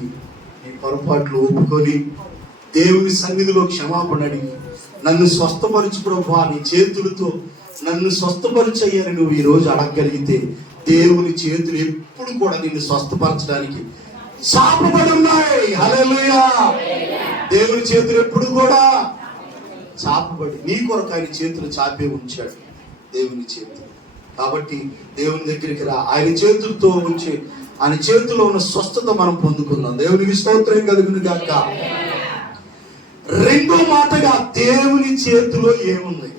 ఈ పొరపాట్లు ఒప్పుకొని దేవుని సన్నిధిలో క్షమాపణ అడిగి, నన్ను స్వస్థపరచు ప్రభువా, నీ చేతులతో నన్ను స్వస్థపరిచయ్యని నువ్వు ఈ రోజు అడగగలిగితే దేవుని చేతులు ఎప్పుడు కూడా నిన్ను స్వస్థపరచడానికి చాపబడి ఉన్నాయి. హల్లెలూయా. దేవుని చేతులు ఎప్పుడు కూడా చాపబడి, నీ కొరకు ఆయన చేతులు చాపే ఉంచాడు దేవుని చేతులు. కాబట్టి దేవుని దగ్గరికి రా, ఆయన చేతులతో ఉంచి ఆయన చేతిలో ఉన్న స్వస్థత మనం పొందుకుందాం. దేవునికి స్తోత్రం కలుగును గాక. రెండో మాటగా దేవుని చేతిలో ఏముంది?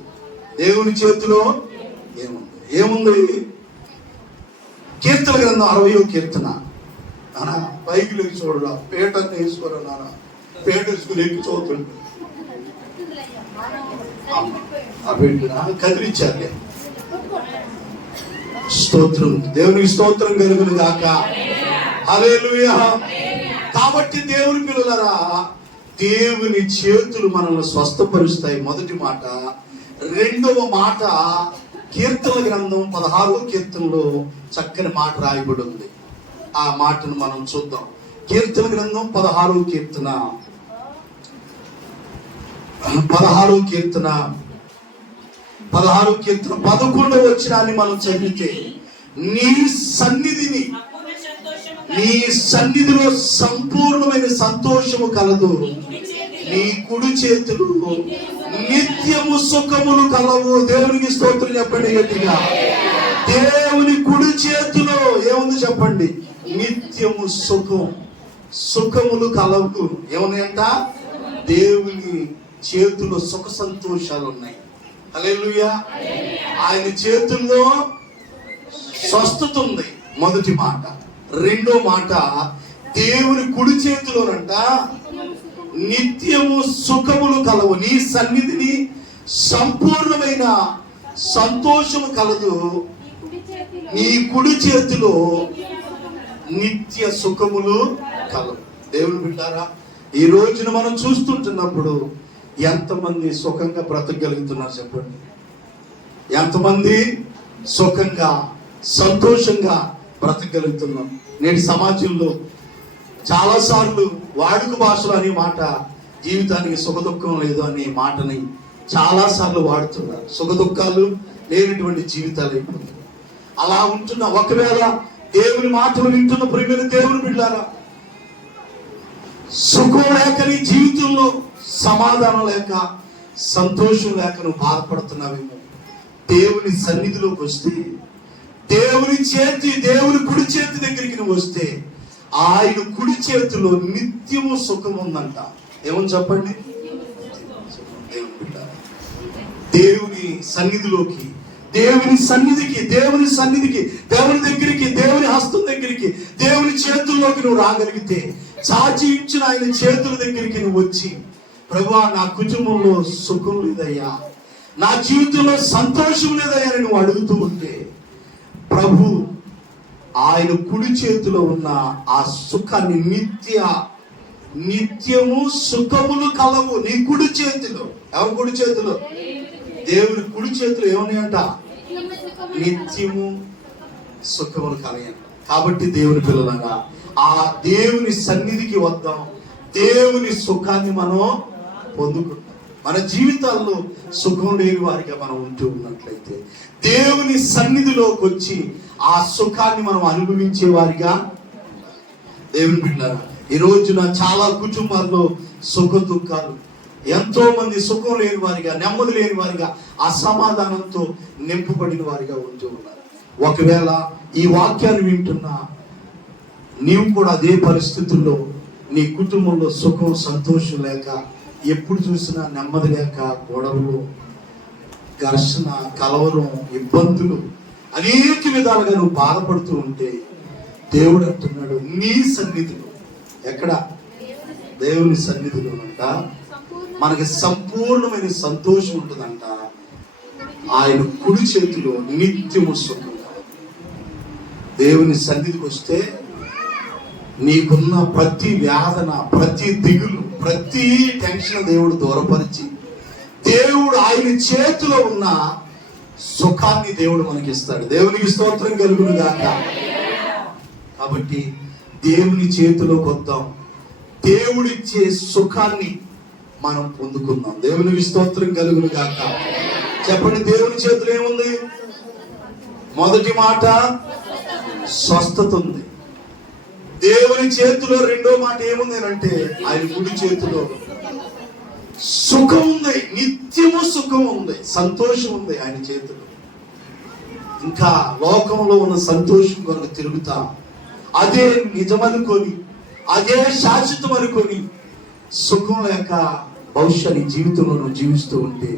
దేవుని చేతిలో ఏముంది? కీర్తన గ్రంథం 60వ కీర్తన. నానా పైకి లేచి చూడరా, పేటను వేసుకోరా నాన్న, పేట వేసుకుని ఎక్కి చదువుతుంటే ఆ పేట కదిలిచ్చారు. స్తోత్రం, దేవునికి స్తోత్రం కలుగును గాక. హల్లెలూయా. కాబట్టి దేవుని పిల్లలరా, దేవుని చేతులు మనల్ని స్వస్థపరుస్తాయి, మొదటి మాట. రెండవ మాట, కీర్తన గ్రంథం 16వ కీర్తనలో చక్కని మాట రాయబడి ఉంది. ఆ మాటను మనం చూద్దాం. కీర్తన గ్రంథం 16వ కీర్తన 11వ వచనాన్ని మనం చదివితే, నీ సన్నిధిలో సంపూర్ణమైన సంతోషము కలదు, నీ కుడి చేతులు నిత్యము సుఖములు కలవు. దేవునికి స్తోత్రం చెప్పండి గట్టిగా. దేవుని కుడి చేతిలో ఏముంది చెప్పండి? నిత్యము సుఖములు కలవు. ఏమున్నాయంట? దేవుని చేతిలో సుఖ సంతోషాలు ఉన్నాయి. హల్లెలూయా. ఆయన చేతుల్లో స్వస్థత ఉంది, మొదటి మాట. రెండో మాట, దేవుని కుడి చేతిలోనంట నిత్యము సుఖములు కలవు, నీ సన్నిధిని సంపూర్ణమైన సంతోషము కలదు, నీ కుడి చేతిలో నిత్య సుఖములు కలవు. దేవుని బిడ్డారా, ఈ రోజున మనం చూస్తుంటున్నప్పుడు ఎంతమంది సుఖంగా బ్రతకగలుగుతున్నారు చెప్పండి? ఎంతమంది సుఖంగా సంతోషంగా బ్రతకగలుగుతున్నాం? నేటి సమాజంలో చాలాసార్లు వాడుక భాషలో అనే మాట, జీవితానికి సుఖ దుఃఖం లేదు అనే మాటని చాలాసార్లు వాడుతున్నారు. సుఖ దుఃఖాలు లేనటువంటి జీవితాలు అయిపోతుంది. అలా ఉంటున్న, ఒకవేళ దేవుని మాటలు వింటున్న ప్రియమైన దేవుని బిడ్డలారా, సుఖం లేక నీ జీవితంలో సమాధానం లేక సంతోషం లేక నువ్వు బాధపడుతున్నావేమో, దేవుని సన్నిధిలోకి వస్తే, దేవుని కుడి చేతి దగ్గరికి నువ్వు వస్తే, ఆయన కుడి చేతిలో నిత్యము సుఖం ఉందంట. ఏమని చెప్పండి? దేవుని సన్నిధిలోకి, దేవుని దగ్గరికి, దేవుని హస్తం దగ్గరికి, దేవుని చేతుల్లోకి నువ్వు రాగలిగితే, చాచి ఇచ్చిన ఆయన చేతుల దగ్గరికి నువ్వు వచ్చి, ప్రభువా నా కుటుంబంలో సుఖం లేదయ్యా, నా జీవితంలో సంతోషం లేదయ్యా అని నువ్వు అడుగుతూ ఉంటే, ప్రభు ఆయన కుడి చేతిలో ఉన్న ఆ సుఖాన్ని నిత్యము సుఖములు కలవు నీ కుడి చేతిలో. ఎవరి కుడి చేతిలో? దేవుని కుడి చేతిలో ఏమన్నాయంట? నిత్యము సుఖములు కలయంట. కాబట్టి దేవుని పిల్లలారా, ఆ దేవుని సన్నిధికి వద్దాం, దేవుని సుఖాన్ని మనం పొందుకుంటాం. మన జీవితాల్లో సుఖం లేని వారిగా మనం ఉంటూ ఉన్నట్లయితే, దేవుని సన్నిధిలోకి వచ్చి ఆ సుఖాన్ని మనం అనుభవించే వారిగా దేవుని బిడ్డలారా, ఈ రోజున చాలా కుటుంబాల్లో సుఖ దుఃఖాలు, ఎంతో మంది సుఖం లేని వారిగా, నెమ్మది లేని వారిగా, అసమాధానంతో నింపబడిన వారిగా ఉంటూ ఉన్నారు. ఒకవేళ ఈ వాక్యాన్ని వింటున్నా నీవు కూడా అదే పరిస్థితుల్లో, నీ కుటుంబంలో సుఖం సంతోషం లేక, ఎప్పుడు చూసినా నెమ్మది లేక, గొడవలు, ఘర్షణ, కలవరం, ఇబ్బందులు, అనేక విధాలుగా నువ్వు బాధపడుతూ ఉంటే, దేవుడు అంటున్నాడు నీ సన్నిధిలో. ఎక్కడ? దేవుని సన్నిధిలోనంట మనకి సంపూర్ణమైన సంతోషం ఉంటుందంట. ఆయన కుడి చేతిలో నిత్యము సుఖం. దేవుని సన్నిధికి వస్తే నీకున్న ప్రతి వేదన, ప్రతి దిగులు, ప్రతి టెన్షన్ దేవుడు దూరపరిచి, దేవుడు ఆయన చేతిలో ఉన్న సుఖాన్ని దేవుడు మనకి ఇస్తాడు. దేవునికి స్తోత్రం కలుగును గాక. కాబట్టి దేవుని చేతిలోకి వద్దాం, దేవుడిచ్చే సుఖాన్ని మనం పొందుకుందాం. దేవునికి స్తోత్రం కలుగును గాక. చెప్పండి, దేవుని చేతిలో ఏముంది? మొదటి మాట స్వస్థత ఉంది. దేవుని చేతిలో రెండో మాట ఏముంది అంటే, ఆయన కుడి చేతిలో సుఖం ఉంది, నిత్యము సుఖం ఉంది, సంతోషం ఉంది ఆయన చేతిలో. ఇంకా లోకంలో ఉన్న సంతోషం కొరకు తిరుగుతా, అదే నిజమనుకొని, అదే శాశ్వతం అనుకొని, సుఖం లేక బహుశా నీ జీవితంలో నువ్వు జీవిస్తూ ఉంటే,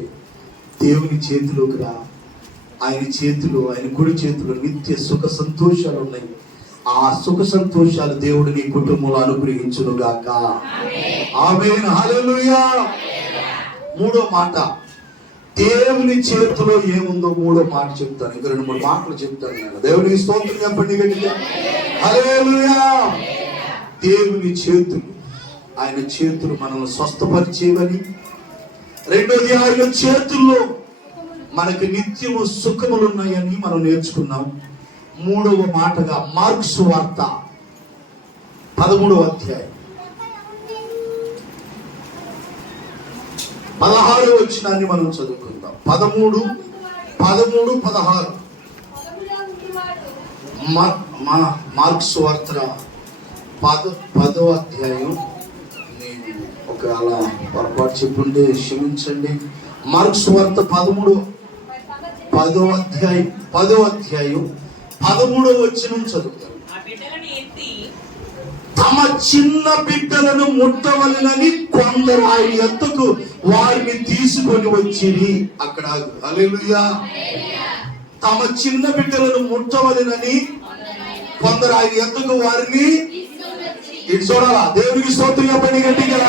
దేవుని చేతిలోకి రా. ఆయన చేతిలో, ఆయన కుడి చేతిలో నిత్య సుఖ సంతోషాలు ఉన్నాయి. ఆ సుఖ సంతోషాలు దేవుడు నీ కుటుంబంలో అనుగ్రహించును గాక. ఆమేన్. హల్లెలూయా. మూడో మాట, దేవుని చేతిలో ఏముందో మూడో మాట చెప్తాను. ఇంకా 2-3 మాటలు చెప్తాను నేను. దేవునికి స్తోత్రం చెప్పండి గట్టిగా. హల్లెలూయా. దేవుని చేతులు, ఆయన చేతులు మనల్ని స్వస్థపరిచేవని, రెండోది ఆయన చేతుల్లో మనకి నిత్యము సుఖములు ఉన్నాయని మనం నేర్చుకున్నాం. మూడవ మాటగా మార్కు సువార్త 13వ అధ్యాయం 16వ వచనాన్ని మనం చదువుకుందాం. 13, 16 మార్కు సువార్త 10వ అధ్యాయం. నేను ఒక అలా పొరపాటు చెప్పుంటే క్షమించండి. మార్కు సువార్త 10వ అధ్యాయం 13వ వచనం చదువుతాను. తమ చిన్న బిడ్డలను ముట్టవలెనని కొందరు ఆయన యొద్దకు వారిని తీసుకొని వచ్చిరి. అక్కడ హల్లెలూయా. తమ చిన్న బిడ్డలను ముట్టవలెనని కొందరు ఆయన యొద్దకు వారిని ఇటు చూడాలా. దేవునికి స్తోత్రం చెప్పండి గట్టిగా.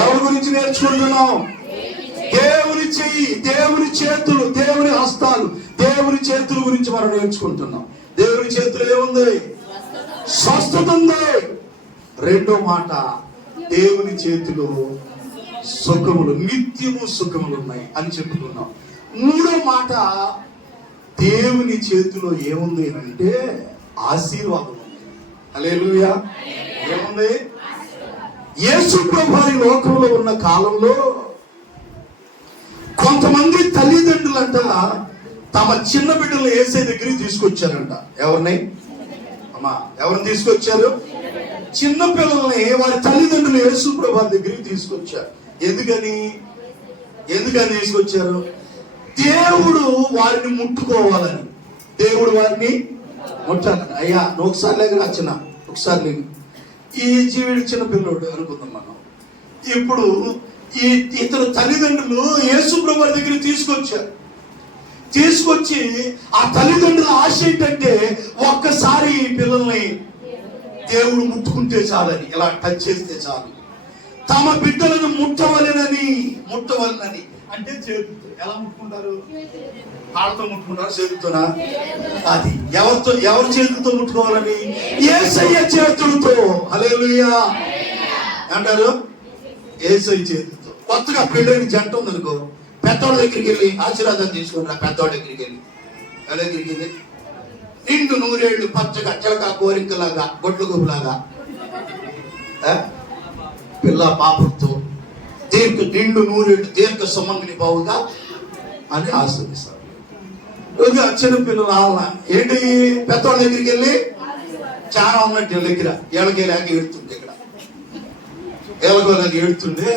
ఎవరి గురించి నేర్చుకుంటున్నాం? దేవుని చెయ్యి, దేవుని చేతులు, దేవుని హస్తాలు, దేవుని చేతుల గురించి మనం నేర్చుకుంటున్నాం. దేవుని చేతులు ఏముంది? స్వస్థత ఉంది. రెండో మాట, దేవుని చేతిలో సుఖములు, నిత్యము సుఖములు ఉన్నాయి అని చెప్పుకున్నాం. మూడో మాట, దేవుని చేతిలో ఏముంది అంటే ఆశీర్వాదం ఉంది. హల్లెలూయా. ఏముంది? యేసు ప్రభువు లోకంలో ఉన్న కాలంలో కొంతమంది తల్లిదండ్రులంట తమ చిన్న బిడ్డలు యేసయ్య దగ్గరికి తీసుకొచ్చారంట. ఎవరిని అమ్మా? ఎవరిని తీసుకొచ్చారు? చిన్న పిల్లల్ని వారి తల్లిదండ్రులు యేసు ప్రభువు దగ్గరికి తీసుకొచ్చారు. ఎందుకని తీసుకొచ్చారు? దేవుడు వారిని ముట్టుకోవాలని, దేవుడు వారిని ముట్టాలని. అయ్యా నువ్వు ఒకసారి లేక వచ్చిన ఒకసారి లేని ఈ జీవుడు చిన్న పిల్లడు అనుకుందాం మనం. ఇప్పుడు ఇతరు తల్లిదండ్రులు యేసు ప్రభువు దగ్గరికి తీసుకొచ్చి ఆ తల్లిదండ్రుల ఆశ ఏంటంటే ఒక్కసారి ఈ పిల్లల్ని దేవుడు ముట్టుకుంటే చాలని, ఇలా టచ్ చేస్తే చాలు. తమ బిడ్డలను ముట్టవలెనని అంటే చేతులతో. ఎలా ముట్టుకుంటారు? కాళ్ళతో ముట్టుకుంటారు, చేతులతోనా? అది ఎవరి చేతులతో ముట్టుకోవాలని? యేసయ్య చేతులతో. హల్లెలూయా అంటారు. యేసయ్య చేతులతో. కొత్తగా పెళ్ళైన జంట ఉందనుకో, పెద్దోళ్ళ దగ్గరికి వెళ్ళి ఆశీర్వాదం తీసుకుని రా. పెద్దోళ్ళ దగ్గరికి వెళ్ళి ఎలా దగ్గరికి వెళ్ళి నిండు 100 ఏళ్ళు పచ్చగా చిలక కోరికలాగా గొడ్ల గుబులాగా పిల్ల పాపంతో నిండు 100 ఏళ్ళు దీర్ఘ సుమంగిలి బావుగా అని ఆశీర్వదిస్తారు. చిన్న పిల్లలు రావాల ఏంటి? పెద్దోళ్ళ దగ్గరికి వెళ్ళి చాలా ఉన్నట్టు వీళ్ళ దగ్గర ఏళ్ళకేలాక ఏడుతుంది. ఇక్కడ ఏళ్ళకోలాగా ఏడుతుండే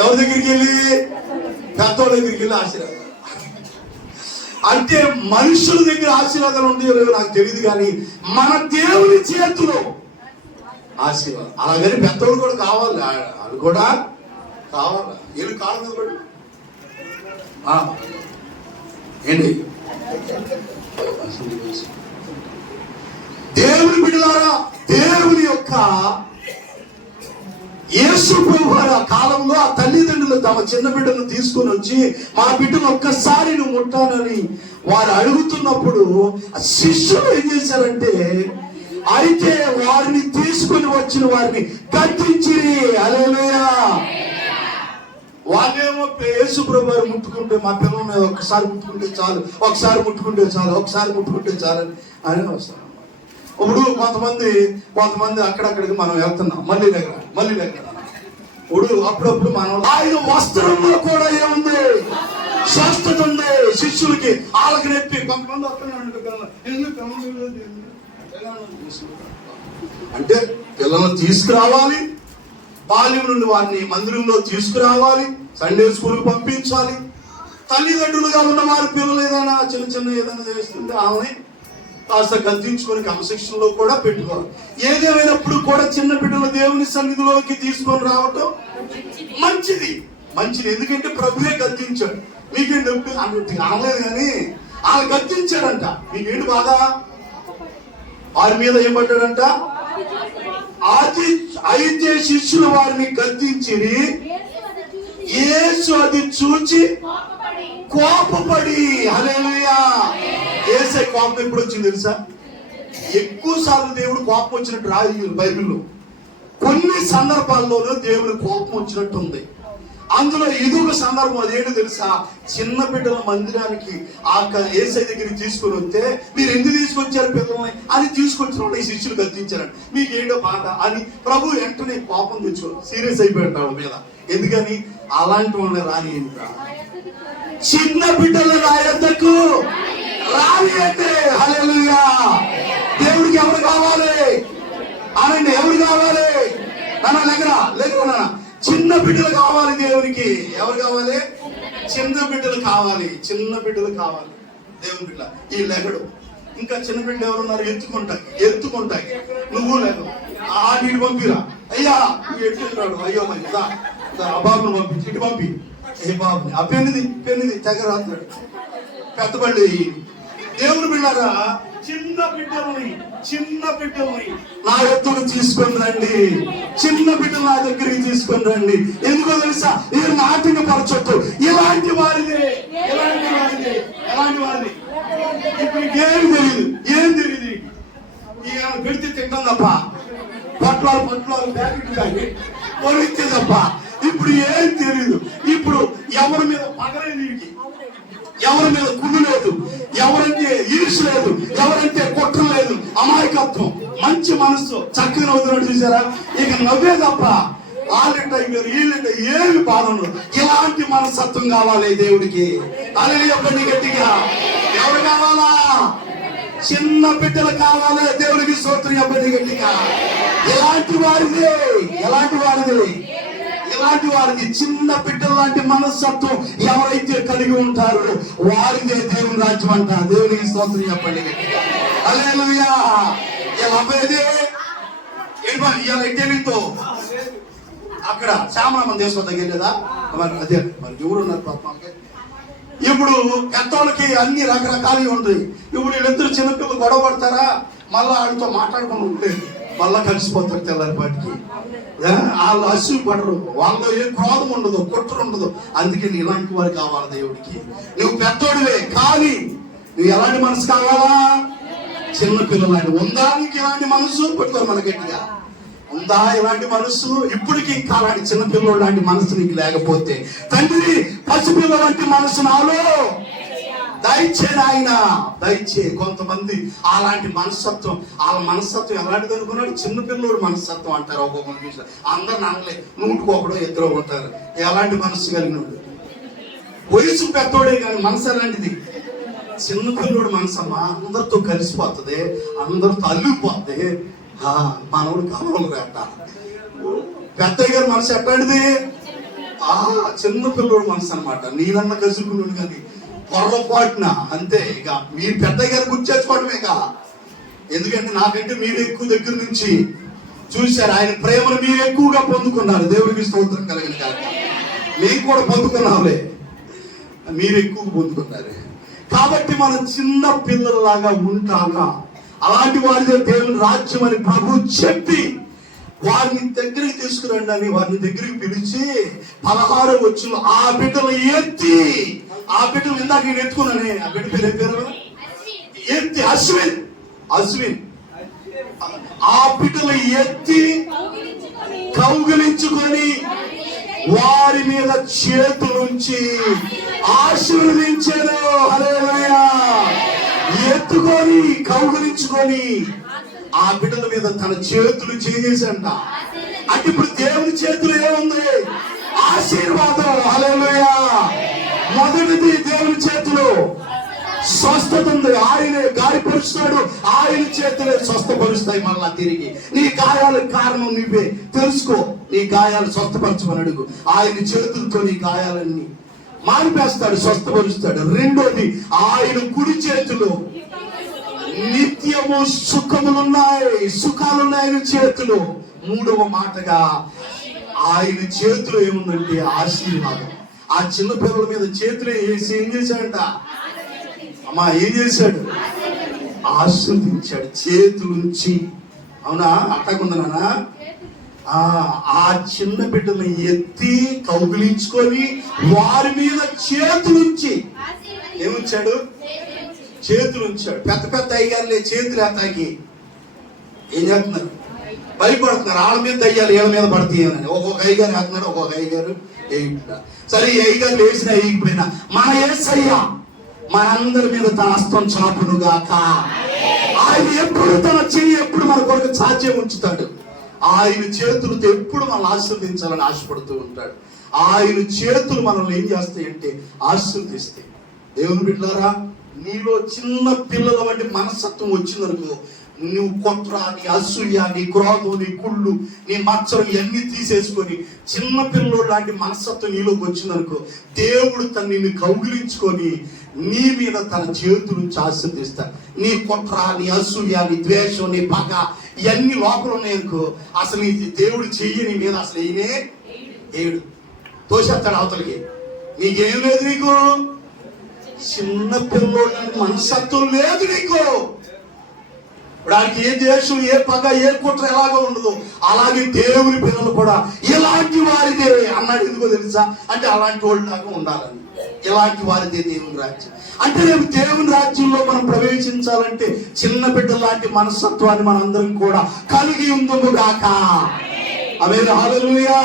ఎవరి దగ్గరికి వెళ్ళి? పెద్దోళ్ళ దగ్గరికి వెళ్ళి ఆశీర్వాదం. అంటే మనుషుల దగ్గర ఆశీర్వాదాలు ఉంటాయో లేదో నాకు తెలియదు, కానీ మన దేవుని చేతిలో ఆశీర్వాదం. అలాగని పెద్దోళ్ళు కూడా కావాలి, వాళ్ళు కూడా కావాలి. వీళ్ళు కాళ్ళ మీద పడి ఏంటి? దేవుని బిడ్డలారా, దేవుని యొక్క యేసు ప్రభువు కాలంలో ఆ తల్లిదండ్రులు తమ చిన్న బిడ్డను తీసుకొని వచ్చి మా బిడ్డను ఒక్కసారి నువ్వు ముట్టానని వారు అడుగుతున్నప్పుడు శిష్యులు ఏం చేశారంటే, అయితే వారిని తీసుకొని వచ్చిన వారిని గద్దించిరి. హల్లెలూయా. వాళ్ళేమో యేసు ప్రభువు ముట్టుకుంటే మా పిల్లల మీద ఒకసారి ముట్టుకుంటే చాలు, ఒకసారి ముట్టుకుంటే చాలు అని వస్తారు. ఇప్పుడు కొంతమంది అక్కడక్కడికి మనం వెళ్తున్నాం, మళ్ళీ దగ్గర ఇప్పుడు అప్పుడప్పుడు మనం ఆయన వస్త్రంలో కూడా ఏముంది? స్వస్థత ఉంది. శిష్యులకి వాళ్ళకి నెప్పి కొంతమంది అంటే పిల్లలను తీసుకురావాలి, బాల్యం నుండి వారిని మందిరంలో తీసుకురావాలి, సండే స్కూల్కి పంపించాలి. తల్లిదండ్రులుగా ఉన్న వారి పిల్లలు ఏదైనా చిన్న ఏదైనా చేస్తుంటే ఆమె కాస్త గద్దించుకొని క్రమశిక్షణలో కూడా పెట్టుకోవాలి. ఏదేమైనప్పుడు కూడా చిన్న బిడ్డలు దేవుని సన్నిధిలోకి తీసుకొని రావటం మంచిది. ఎందుకంటే ప్రభువే గద్దించాడు. మీకేం నొప్పి అన్నట్టు అనలేదు, కానీ ఆయన గద్దించాడంట. మీకేంటి బాధ? వారి మీద ఏం పడ్డాడంట? అయితే శిష్యులు వారిని గద్దించి యేసు అది చూచి కోపపడి. హల్లెలూయా. యేసే కోపం ఎప్పుడు వచ్చింది తెలుసా? ఎక్కువ సార్లు దేవుడు కోపం వచ్చినట్టు రాదు బైబిల్లో. కొన్ని సందర్భాల్లోనూ దేవుని కోపం వచ్చినట్టు ఉంది. అందులో ఇదొక సందర్భం. అదేంటో తెలుసా? చిన్న బిడ్డల మందిరానికి ఆ యేసయ్య దగ్గరికి తీసుకొని వస్తే, మీరు ఎందుకు తీసుకొచ్చారు పిల్లల్ని అని తీసుకొచ్చిన ఈ శిష్యులు గద్దించారంట. మీకేంటో బాధ అని ప్రభు వెంటనే కోపం తెచ్చుకో సీరియస్ అయిపోయాడు వాళ్ళ మీద. ఎందుకని? అలాంటి వాళ్ళని రాని చిన్న బిడ్డల నా యొద్దకు రాని అంటే. హల్లెలూయా. దేవుడికి ఎవరు కావాలి అనండి? ఎవరు కావాలి? నాన్న లేకరా లేకరా. చిన్న బిడ్డలు కావాలి దేవునికి. ఎవరు కావాలి? చిన్న బిడ్డలు కావాలి. చిన్న బిడ్డలు కావాలి దేవుని బిడ్డ. ఈ లెగడు ఇంకా చిన్న బిడ్డలు ఎవరున్నారు? ఎత్తుకుంటాయి. నువ్వు లేదు ఆ నీటి పంపిరా. అయ్యా నువ్వు ఎట్టుకుంటాడు. అయ్యో మరి ఆ బాబును పంపించి ఇటు పంపి. ఏ బాబుని ఆ పెన్నిది తెగ రాస్తాడు. పెద్దబడి దేవుని బిడ్డారా, చిన్న బిడ్డల్ని నా ఎత్తుకు తీసుకొని రండి. చిన్న బిడ్డలు నా దగ్గరికి తీసుకొని రండి. ఎందుకో తెలుసా? ఈ నాటిని పరచొట్టు ఇలాంటి వారిదే. ఇప్పుడు ఏం తెలియదు. ఈయన పెడితే తింటాం తప్ప, పట్లాలు ప్యాకెట్ కానీ పొలిస్తే తప్ప ఇప్పుడు ఏం తెలియదు. ఇప్పుడు ఎవరి మీద పగలేదు, వీడికి ఎవరి మీద కుళ్ళు లేదు, ఎవరంటే ఈర్ష లేదు, ఎవరంటే కుట్ర లేదు, అమాయకత్వం, మంచి మనస్సు, చక్కగా నవ్వుతున్నాడు చూసారా? ఇక నవ్వే తప్ప వాళ్ళంట వీళ్ళంటే ఏమి బాధ ఉండదు. ఇలాంటి మనస్తత్వం కావాలి దేవుడికి. అలాగే చెప్పండి గట్టిగా. ఎవరు కావాలా? చిన్న బిడ్డలు కావాలి దేవుడికి. స్తోత్రం చెప్పండి గట్టిగా. ఎలాంటి వారిది చిన్న బిడ్డల లాంటి మనస్తత్వం ఎవరైతే కలిగి ఉంటారో వారిదే దేవుని రాజ్యం అంట. దేవునికి స్తోత్రం చెప్పండి గట్టిగా. హల్లెలూయా. ఇవాళ ఎట్టేమితో అక్కడ శ్యామరామన్ దేశం దగ్గర లేదా అదే మరి ఎవరున్నారు పాప. ఇప్పుడు పెద్దోళ్ళకి అన్ని రకరకాలుగా ఉంటాయి. ఇప్పుడు వీళ్ళిద్దరు చిన్నపిల్లలు గొడవ పడతారా, మళ్ళా వాళ్ళతో మాట్లాడుకుని ఉంటే మళ్ళా కలిసిపోతారు తెల్లారిపాటికి. వాళ్ళు అసలు పడరు, వాళ్ళలో ఏ క్రోధం ఉండదు, కుట్ర ఉండదు. అందుకే ఇలాంటి వారు కావాలి దేవుడికి. నువ్వు పెద్దోడివే కానీ నువ్వు ఎలాంటి మనసు కావాలా? చిన్న పిల్లలాంటి. ఉందా నీకు ఇలాంటి మనసు? పెట్టుకోరు మన గట్టిగా. ఉందా ఇలాంటి మనసు? ఇప్పటికీ ఇంకా అలాంటి చిన్నపిల్లలు లాంటి మనసు నీకు లేకపోతే, తండ్రి పసిపిల్ల లాంటి మనసు నాలో దయచేయి ఆయన, దయచేయి. కొంతమంది అలాంటి మనస్తత్వం, వాళ్ళ మనస్తత్వం ఎలాంటిది అనుకున్నాడు? చిన్నపిల్లడు మనస్తత్వం అంటారు. ఒక్కొక్క విషయం అందరు నమ్మలే, 100 ఉంటారు. ఎలాంటి మనసు కలిగినోడు? వయసు పెద్దోడే కానీ మనసు ఎలాంటిది? చిన్నపిల్లడు మనసమ్మా అందరితో కలిసిపోతుంది, అందరితో అల్లిపోద్ది. మనవుడు కలవలు రేట. పెద్దయ్య గారి మనసు ఎట్లాంటిది? చిన్నపిల్లడు మనసు అనమాట. నేనన్న కసుకున్నాడు కానీ పొరపాటున అంతే. ఇక మీరు పెద్దయ్య గారు గుర్తు చేసుకోవడమే కా. ఎందుకంటే నాకంటే మీరు ఎక్కువ దగ్గర నుంచి చూశారు. ఆయన ప్రేమను మీరు ఎక్కువగా పొందుకున్నారు. దేవుడికి స్తోత్రం కలిగిన కాక. మీకు కూడా పొందుకున్నావులే, మీరు ఎక్కువ పొందుకున్నారు. కాబట్టి మనం చిన్న పిల్లలలాగా ఉంటాగా అలాంటి వారిదే దేవుని రాజ్యం అని ప్రభు చెప్పి వారిని దగ్గరికి తీసుకురండి అని వారిని దగ్గరికి పిలిచి 16వ వచనంలో ఆ బిడ్డలు ఎత్తి, ఆ బిడ్డలు ఇందాక నేను ఎత్తుకున్నానే, ఆ బిడ్డ పేరు ఎత్తి అశ్విన్. ఆ బిడ్డలు ఎత్తి కౌగిలించుకొని వారి మీద చేతులుంచి ఆశీర్వదించారు. హల్లెలూయా. ఎత్తుకొని కౌగిలించుకొని ఆ బిడ్డల మీద తన చేతులు చేసేసంట. అంటే ఇప్పుడు దేవుని చేతులు ఏముంది? ఆశీర్వాదం. హల్లెలూయా. మొదటిది దేవుని చేతులు స్వస్థత ఉంది. ఆయనే గాయపరుస్తాడు, ఆయన చేతులే స్వస్థపరుస్తాయి. మళ్ళా తిరిగి నీ గాయాలకు కారణం నువ్వే తెలుసుకో. నీ గాయాలు స్వస్థపరచమని అడుగు. ఆయన చేతులతో నీ గాయాలన్నీ మానిపేస్తాడు, స్వస్థపరుస్తాడు. రెండోది ఆయన కుడి చేతిలో నిత్యము సుఖాలున్నాయి ఆయన చేతిలో. మూడవ మాటగా ఆయన చేతిలో ఏముందంటే ఆశీర్వాదం. ఆ చిన్న పిల్లల మీద చేతులు వేసి ఏం చేశాడంట? అమ్మా ఏం చేశాడు? ఆశీర్వదించాడు చేతులుంచి. అవునా? అట్టకుందనా? ఆ చిన్న బిడ్డను ఎత్తి కౌగిలించుకొని వారి మీద చేతులుంచి ఏముంచాడు? చేతులుంచాడు. పెద్ద పెద్ద అయ్యారులే చేతులు ఎత్తాకి ఏం చేస్తున్నారు? భయపడుతున్నారు. వాళ్ళ మీద దయ్యాలు వీళ్ళ మీద పడతాయని. ఒక్కొక్క అయ్యగారు వేస్తున్నాడు, ఒక్కొక్క అయ్యగారు వేయట్లా. సరే ఈ అయ్యగారు వేసినా వేయకపోయినా మన యేసయ్య మనందరి మీద తన హస్తం చాపును గాక. ఆయన ఎప్పుడు తన చెయ్యి ఎప్పుడు మన కొరకు సాధ్యం ఉంచుతాడు. ఆయన చేతులతో ఎప్పుడు మనల్ని ఆశీర్వదించాలని ఆశపడుతూ ఉంటాడు. ఆయన చేతులు మనల్ని ఏం చేస్తాయంటే ఆశీర్వదిస్తాయి. దేవుని బిడ్డలారా, నీలో చిన్న పిల్లల వంటి మనస్తత్వం వచ్చిందనుకో, నువ్వు కుట్ర, నీ అసూయ, నీ క్రోధం, నీ కుళ్ళు, నీ మచ్చలు ఇవన్నీ తీసేసుకొని చిన్న పిల్లలు లాంటి మనస్తత్వం నీలోకి వచ్చిందనుకో, దేవుడు నిన్ను కౌగిలించుకొని నీ మీద తన చేతులు ఆశీర్వదిస్తాడు. నీ కుట్ర, నీ అసూయ, నీ ద్వేషం, నీ పగ ఇవన్నీ లోపల ఉన్నాయనుకో, అసలు నీ దేవుడు చెయ్యి నీ మీద అసలు ఏడు తోసేస్తాడు అవతలకి. నీకేం లేదు, నీకు చిన్న పిల్లోడి మనస్తత్వం లేదు నీకు. వాడికి ఏ దేశం, ఏ పగ, ఏ కుట్ర ఎలాగో ఉండదు. అలాగే దేవుని పిల్లలు కూడా ఇలాంటి వారిదే అన్నాడు. ఎందుకో తెలుసా? అంటే అలాంటి వాళ్ళలాగా ఉండాలని. ఇలాంటి వారిదే దేవుని రాజ్యం. అంటే రేపు దేవుని రాజ్యంలో మనం ప్రవేశించాలంటే చిన్న బిడ్డ లాంటి మనస్తత్వాన్ని మనందరం కూడా కలిగి ఉందము గాక. ఆమేన్, హల్లెలూయా.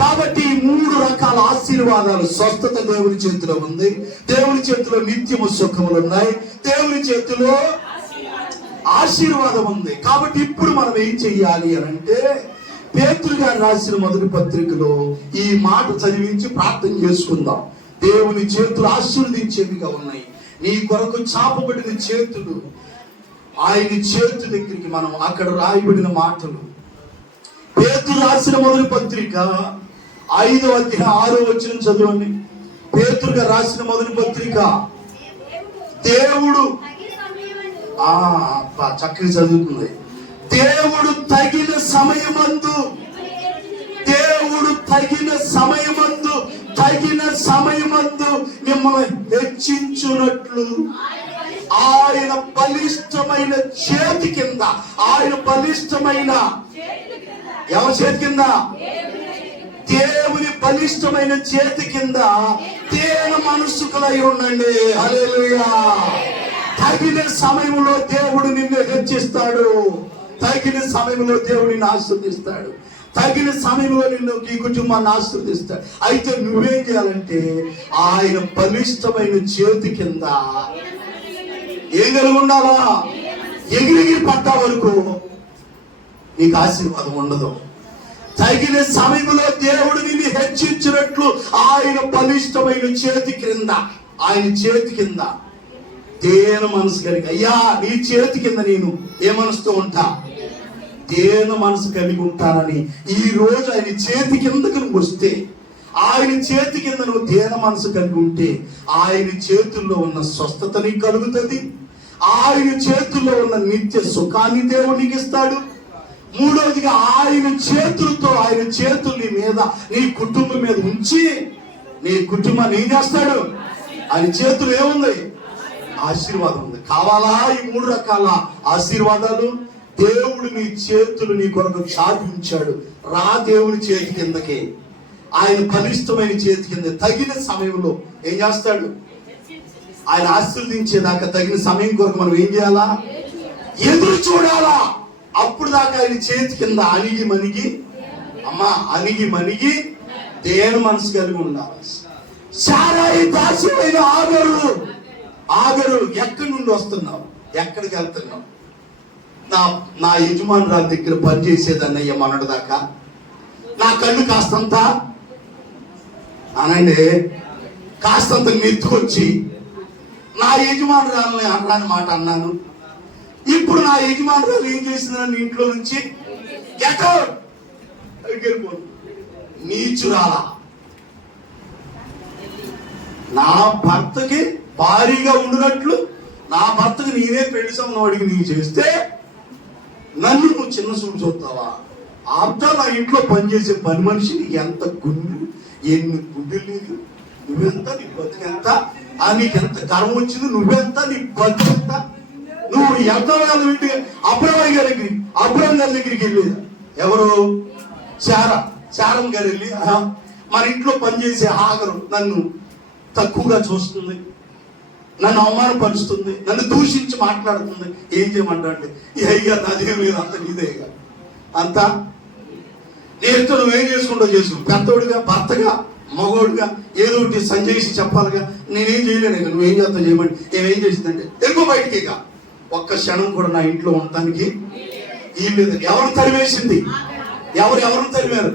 కాబట్టి 3 రకాల ఆశీర్వాదాలు. స్వస్థత దేవుని చేతిలో ఉంది, దేవుని చేతిలో నిత్యము సుఖములు ఉన్నాయి, దేవుని చేతిలో ఆశీర్వాదం ఉంది. కాబట్టి ఇప్పుడు మనం ఏం చెయ్యాలి అని అంటే, పేతురు గారు రాసిన మొదటి పత్రికలో ఈ మాట చదివించి ప్రార్థన చేసుకుందాం. దేవుని చేతులు ఆశీర్వదించేవిగా ఉన్నాయి. నీ కొరకు చాపబడిన చేతులు, ఆయన చేతు దగ్గరికి మనం అక్కడ రాయబడిన మాటలు. పేతురు రాసిన మొదటి పత్రిక 5వ అధ్యాయం 6వ వచనం చదవండి. పేతురు గారు రాసిన మొదటి పత్రిక. దేవుడు చక్కగా చదువుతుంది. దేవుడు తగిన సమయమందు, దేవుడు తగిన సమయమందు, తగిన సమయమందు మిమ్మల్ని హెచ్చించున్నట్లు ఆయన బలిష్టమైన చేతి కింద, ఆయన బలిష్టమైన ఎవరి చేతి కింద? దేవుని బలిష్టమైన చేతి కింద దేన మనసుకులై ఉండండి. హల్లెలూయా. తగిన సమయంలో దేవుడు నిన్ను హెచ్చిస్తాడు. తగిన సమయంలో దేవుడు నిన్ను ఆశీర్వదిస్తాడు. తగిన సమయంలో నిన్ను, ఈ కుటుంబాన్ని ఆశీర్వదిస్తాడు. అయితే నువ్వేం చేయాలంటే ఆయన బలిష్టమైన చేతి కింద ఏం కలిగి ఉండాలా? ఎగిరిగిరి పడ్డా వరకు నీకు ఆశీర్వాదం ఉండదు. తగిన సమయంలో దేవుడు నిన్ను హెచ్చించినట్లు ఆయన బలిష్టమైన చేతి క్రింద, ఆయన చేతి కింద దేన మనసు కలిగి, అయ్యా నీ చేతి కింద నేను ఏ మనసుతో ఉంటా? దేన మనసు కలిగి ఉంటానని ఈ రోజు ఆయన చేతి కిందకు నువ్వు వస్తే, ఆయన చేతి కింద నువ్వు దేన మనసు కలిగి ఉంటే, ఆయన చేతుల్లో ఉన్న స్వస్థత నీకు కలుగుతుంది. ఆయన చేతుల్లో ఉన్న నిత్య సుఖాన్ని దేవునికి ఇస్తాడు. 3వదిగా ఆయన చేతులతో, ఆయన చేతులు నీ మీద, నీ కుటుంబం మీద ఉంచి నీ కుటుంబాన్ని ఏం చేస్తాడు? ఆయన చేతులు ఏముంది? ఆశీర్వాదం ఉంది. కావాలా ఈ 3 రకాల ఆశీర్వాదాలు? దేవుడు నీ చేతులు నీ కొరకు చాపి ఉంచాడు. రా దేవుని చేతి కిందకి, ఆయన బలిష్టమైన చేతి కింద తగిన సమయంలో ఏం చేస్తాడు? ఆయన ఆశీర్వదించేదాకా తగిన సమయం కొరకు మనం ఏం చేయాలా? ఎదురు చూడాలా. అప్పుడు దాకా ఆయన చేతి కింద అణిగి మణిగి, అమ్మా అణిగి మణిగి దేన మనసు కలిగి ఉండాలి. సారాయి దాసుడైన ఆగరు ఎక్కడి నుండి వస్తున్నావు? ఎక్కడికి వెళ్తున్నావు? నా యజమానురాల దగ్గర పనిచేసేదాన్ని అయ్యా మొన్నటి దాకా. నా కళ్ళు కాస్తంత అనండి, కాస్తంత మెత్తుకొచ్చి నా యజమానురాలని అన్నాని మాట అన్నాను. ఇప్పుడు నా యజమానురాలు ఏం చేసిందని ఇంట్లో నుంచి వెళ్ళిపోను. నీచురాలా, నా భర్తకి భారీగా ఉండినట్లు నా భర్తకి నేనే పెళ్లి సంబంధం అడిగి నీకు చేస్తే నన్ను నువ్వు చిన్న చూపు చూస్తావా? ఆఫ్టర్ నా ఇంట్లో పనిచేసే పని మనిషి నీకు ఎంత గుండెలు, ఎన్ని గుండెలు నీకు, నువ్వెంత, నీ బతుకెంత, నీకెంత గర్వం వచ్చింది, నువ్వెంత, నీ బతుకెంత, నువ్వు ఎంత ఇంటి అబ్రహం గారి దగ్గరికి వెళ్ళేది ఎవరు? శారం గారు వెళ్ళి మన ఇంట్లో పనిచేసే హాగరు నన్ను తక్కువగా చూస్తుంది, నన్ను అవమానపరుస్తుంది, నన్ను దూషించి మాట్లాడుతుంది, ఏం చేయమంటే అయ్యా నాదేం లేదు, అంత నీదేగా, అంతా నేర్తో నువ్వేం చేసుకుంటావు చేసుకో, పెద్దోడిగా భర్తగా మగోడుగా ఏదో ఒకటి సంజయించి చెప్పాలిగా, నేనేం చేయలేను, నువ్వేం చేస్తావు చేయమండి, ఏమేం చేసిందంటే తెలుగు బయటికి ఇక ఒక్క క్షణం కూడా నా ఇంట్లో ఉండటానికి ఈ లేదు. ఎవరు తరివేసింది? ఎవరు తరివారు?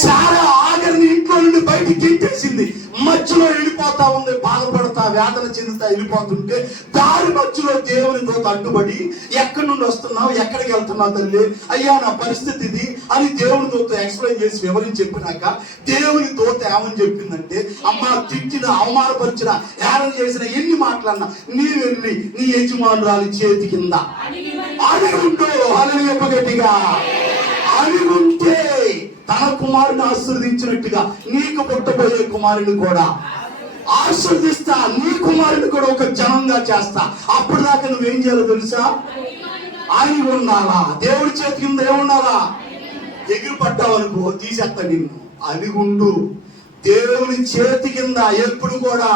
సారా ఆగర్ని ఇంట్లో నుండి బయటికి గెంటేసింది. మధ్యలో వెళ్ళిపోతా ఉంది, బాధపడతా వేదన చెందుతా వెళ్ళిపోతుంటే దారి మధ్యలో దేవుని దూత అడ్డుపడి, ఎక్కడి నుండి వస్తున్నావు, ఎక్కడికి వెళ్తున్నావు తల్లి, అయ్యా నా పరిస్థితి ఇది అని దేవుని దూత ఎక్స్ప్లెయిన్ చేసి వివరించి చెప్పినాక దేవుని దూత ఏమని చెప్పిందంటే, అమ్మ తిట్టిన, అవమానపరిచిన, ఏమని చేసిన, ఎన్ని మాట్లాడినా నీ వెళ్ళి నీ యజమానురాలి చేతి కింద అని ఉంటూ అని చెప్పగట్టిగా అని ఉంటే తన కుమారుని ఆశీర్వదించినట్టుగా నీకు పుట్టబోయే కుమారుని కూడా ఆశీర్వదిస్తా, నీ కుమారుని కూడా ఒక జనంగా చేస్తా. అప్పుడు దాకా నువ్వేం చేయాలో తెలుసా? అని ఉండాలా, దేవుడి చేతి కింద ఏముండాలా? ఎగిరి పడ్డావనుకో తీసేస్తా నిన్ను. అని ఉండు దేవుని చేతి కింద ఎప్పుడు కూడా.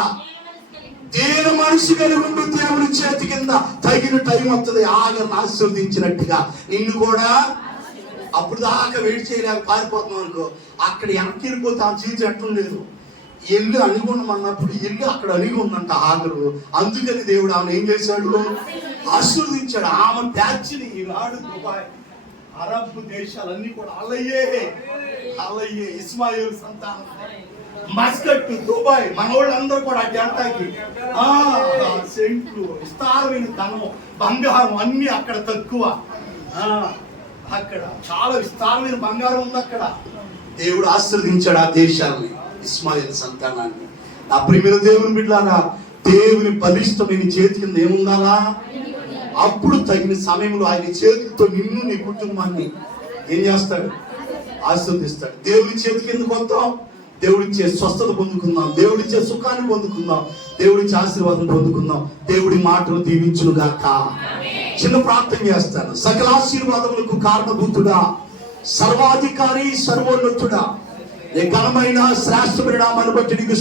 దేని మనిషి కలిగి దేవుని చేతి కింద తగిన టైం వస్తుంది. ఆగర్ని ఆశీర్వదించినట్టుగా నిన్ను కూడా. అప్పుడు దాకా వెయిట్ చేయలేక పారిపోతున్నాం అనుకో, అక్కడ వెనక్కి వెళ్ళిపోతే ఆ జీవితం ఎట్లుండలేదు. ఎల్లు అణిగుండమన్నప్పుడు ఎల్లు అక్కడ అణిగి ఉందంట ఆగరు. అందుకని దేవుడు ఆమెను ఏం చేశాడు? ఆశీర్వదించాడు. ఆమె ప్యాచ్ని ఈనాడు దుబాయ్, అరబ్ దేశాలన్నీ కూడా అల్లయ్యే ఇస్మాయిల్ సంతానం, మస్కట్, దుబాయ్, మనోళ్ళందరూ కూడా ఆ జంటకి సెంట్లు, విస్తారమైన ధనం, బంగారం అన్ని అక్కడ తక్కువ. అక్కడ చాలా విస్తారమైన బంగారం ఉంది. అక్కడ దేవుడు ఆశీర్వదించాడు ఆ దేశాన్ని, ఇస్మాయిల్ సంతానాన్ని. నా ప్రియమైన దేవుని బిడ్డలారా, దేవుని బలిష్టమైన చేతి కింద ఏముండాలా? అప్పుడు తగిన సమయంలో ఆయన చేతులతో నిన్ను, నీ కుటుంబాన్ని ఏం చేస్తాడు? ఆశీర్వదిస్తాడు. దేవుని చేతి కిందకు వద్దాం, దేవుడిచ్చే స్వస్థత పొందుకుందాం, దేవుడిచ్చే సుఖాన్ని పొందుకుందాం, దేవుడిచ్చే ఆశీర్వాదం పొందుకుందాం. దేవుడి మాటలు దీవించును గాక. చిన్న ప్రార్థన చేస్తాను. సకల ఆశీర్వాదములకు కారణభూతుడా, సర్వాధికారి, సర్వోన్నతుడా, నీ ఘనమైన శ్రేష్టమైన నామాన్ని బట్టి నీకు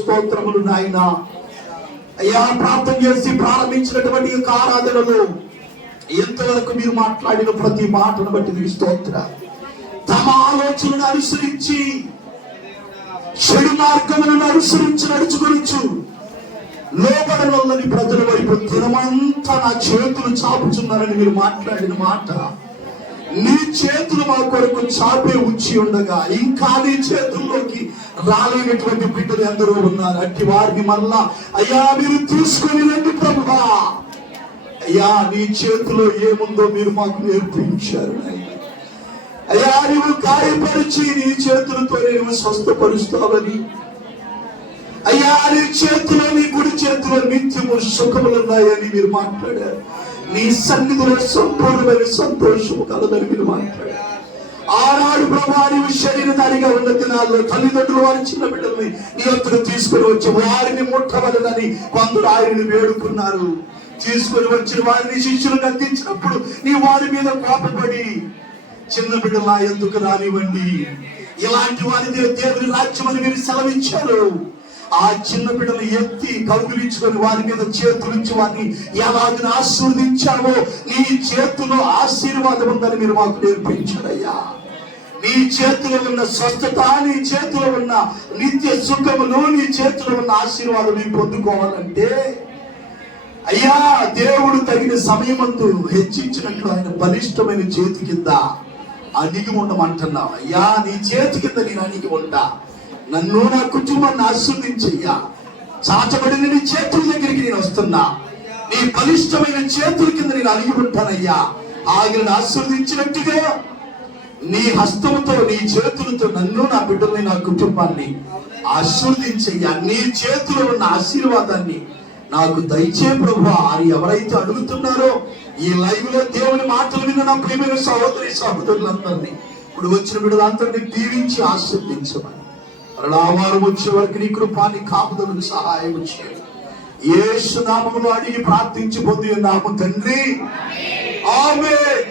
స్తోత్రములు నాయనా. అయ్యా, ప్రార్థన చేసి ప్రారంభించినటువంటి యొక్క ఆరాధనలో ఎంతవరకు మీరు మాట్లాడిన ప్రతి మాటను బట్టి నీకు స్తోత్రాలు. తమ ఆలోచనను అనుసరించి చెడు మార్గములను అనుసరించి నడుచుకొనొచ్చు లోబడనొల్లని ప్రజల వైపు దినమంతా నా చేతులు చాపుచున్నారని మీరు మాట్లాడిన మాట, నీ చేతులు మా కొరకు చాపే ఉంచి ఉండగా ఇంకా నీ చేతుల్లోకి రాలేనటువంటి బిడ్డలు ఎందరో ఉన్నారు. అట్టి వారిని మళ్ళా అయ్యా మీరు తీసుకొని రండి ప్రభువా. అయ్యా, నీ చేతిలో ఏముందో మీరు మాకు నేర్పించారు. అయ్యా, నువ్వు గాయపరిచి నీ చేతులతో నేను స్వస్థపరుస్తావని, అయ్యా నీ చేతిలో, నీ గుడి చేతిలో నిత్యము సుఖములున్నాయని మీరు మాట్లాడారు. నీ సన్నిధిలో సంపూర్ణమైన సంతోషము కలదని మీరు మాట్లాడారు. ఆనాడు ప్రభా నీవు శరీరధారిగా ఉన్న దినాల్లో తల్లిదండ్రులు వారి చిన్న బిడ్డల్ని నీ వద్దకు తీసుకుని వచ్చి వారిని ముట్టవలనని కొందరు ఆయనని వేడుకున్నారు. తీసుకుని వచ్చిన వారిని శిష్యులు గద్దించినప్పుడు నీ వారి మీద కోపపడి, చిన్న బిడ్డలా ఎందుకు రానివ్వండి, ఇలాంటి వారిదే దేవుని రాజ్యం అని మీరు సెలవిచ్చారు. ఆ చిన్న బిడ్డలు ఎత్తి కౌగిలించుకొని వారి మీద చేతులుంచి వారిని ఎలాగ ఆశీర్వదించావో నీ చేతిలో ఆశీర్వాదం ఉందని మీరు మాకు నేర్పించారయ్యా. నీ చేతిలో ఉన్న స్వస్థత, నీ చేతిలో ఉన్న నిత్య సుఖమును, నీ చేతిలో ఉన్న ఆశీర్వాదం మేము పొందుకోవాలంటే అయ్యా దేవుడు తగిన సమయమందు హెచ్చించినట్లు ఆయన బలిష్టమైన చేతి కింద అణిగి ఉండమంటున్నావు. అయ్యా, నీ చేతి కింద నేను అణిగి ఉంటా. నన్ను, నా కుటుంబాన్ని ఆశీర్వదించయ్యా. చాచబడిన నీ చేతుల దగ్గరికి నేను వస్తున్నా. నీ బలిష్టమైన చేతుల కింద నేను అణిగి ఉంటానయ్యా. ఆగిని ఆశీర్వదించినట్టుగా నీ హస్తముతో, నీ చేతులతో నన్ను, నా బిడ్డల్ని, నా కుటుంబాన్ని ఆశీర్వదించయ్యా. నీ చేతిలో ఉన్న ఆశీర్వాదాన్ని నాకు దయచే ప్రభువా అని ఎవరైతే అడుగుతున్నారో, ఈ లైవ్ లో దేవుని మాటలు విన్న నా ప్రియమైన సహోదరి సహోదరులందరినీ, ఇప్పుడు వచ్చిన బిడ్డలందరినీ దీవించి ఆశీర్వదించమని, వారు వచ్చే వరకు నీ కృపాని కాపుదలకు సహాయం చేయండి. యేసు నామములో అడిగి ప్రార్థించి పొంది ఉన్నాము తండ్రి, ఆమేన్.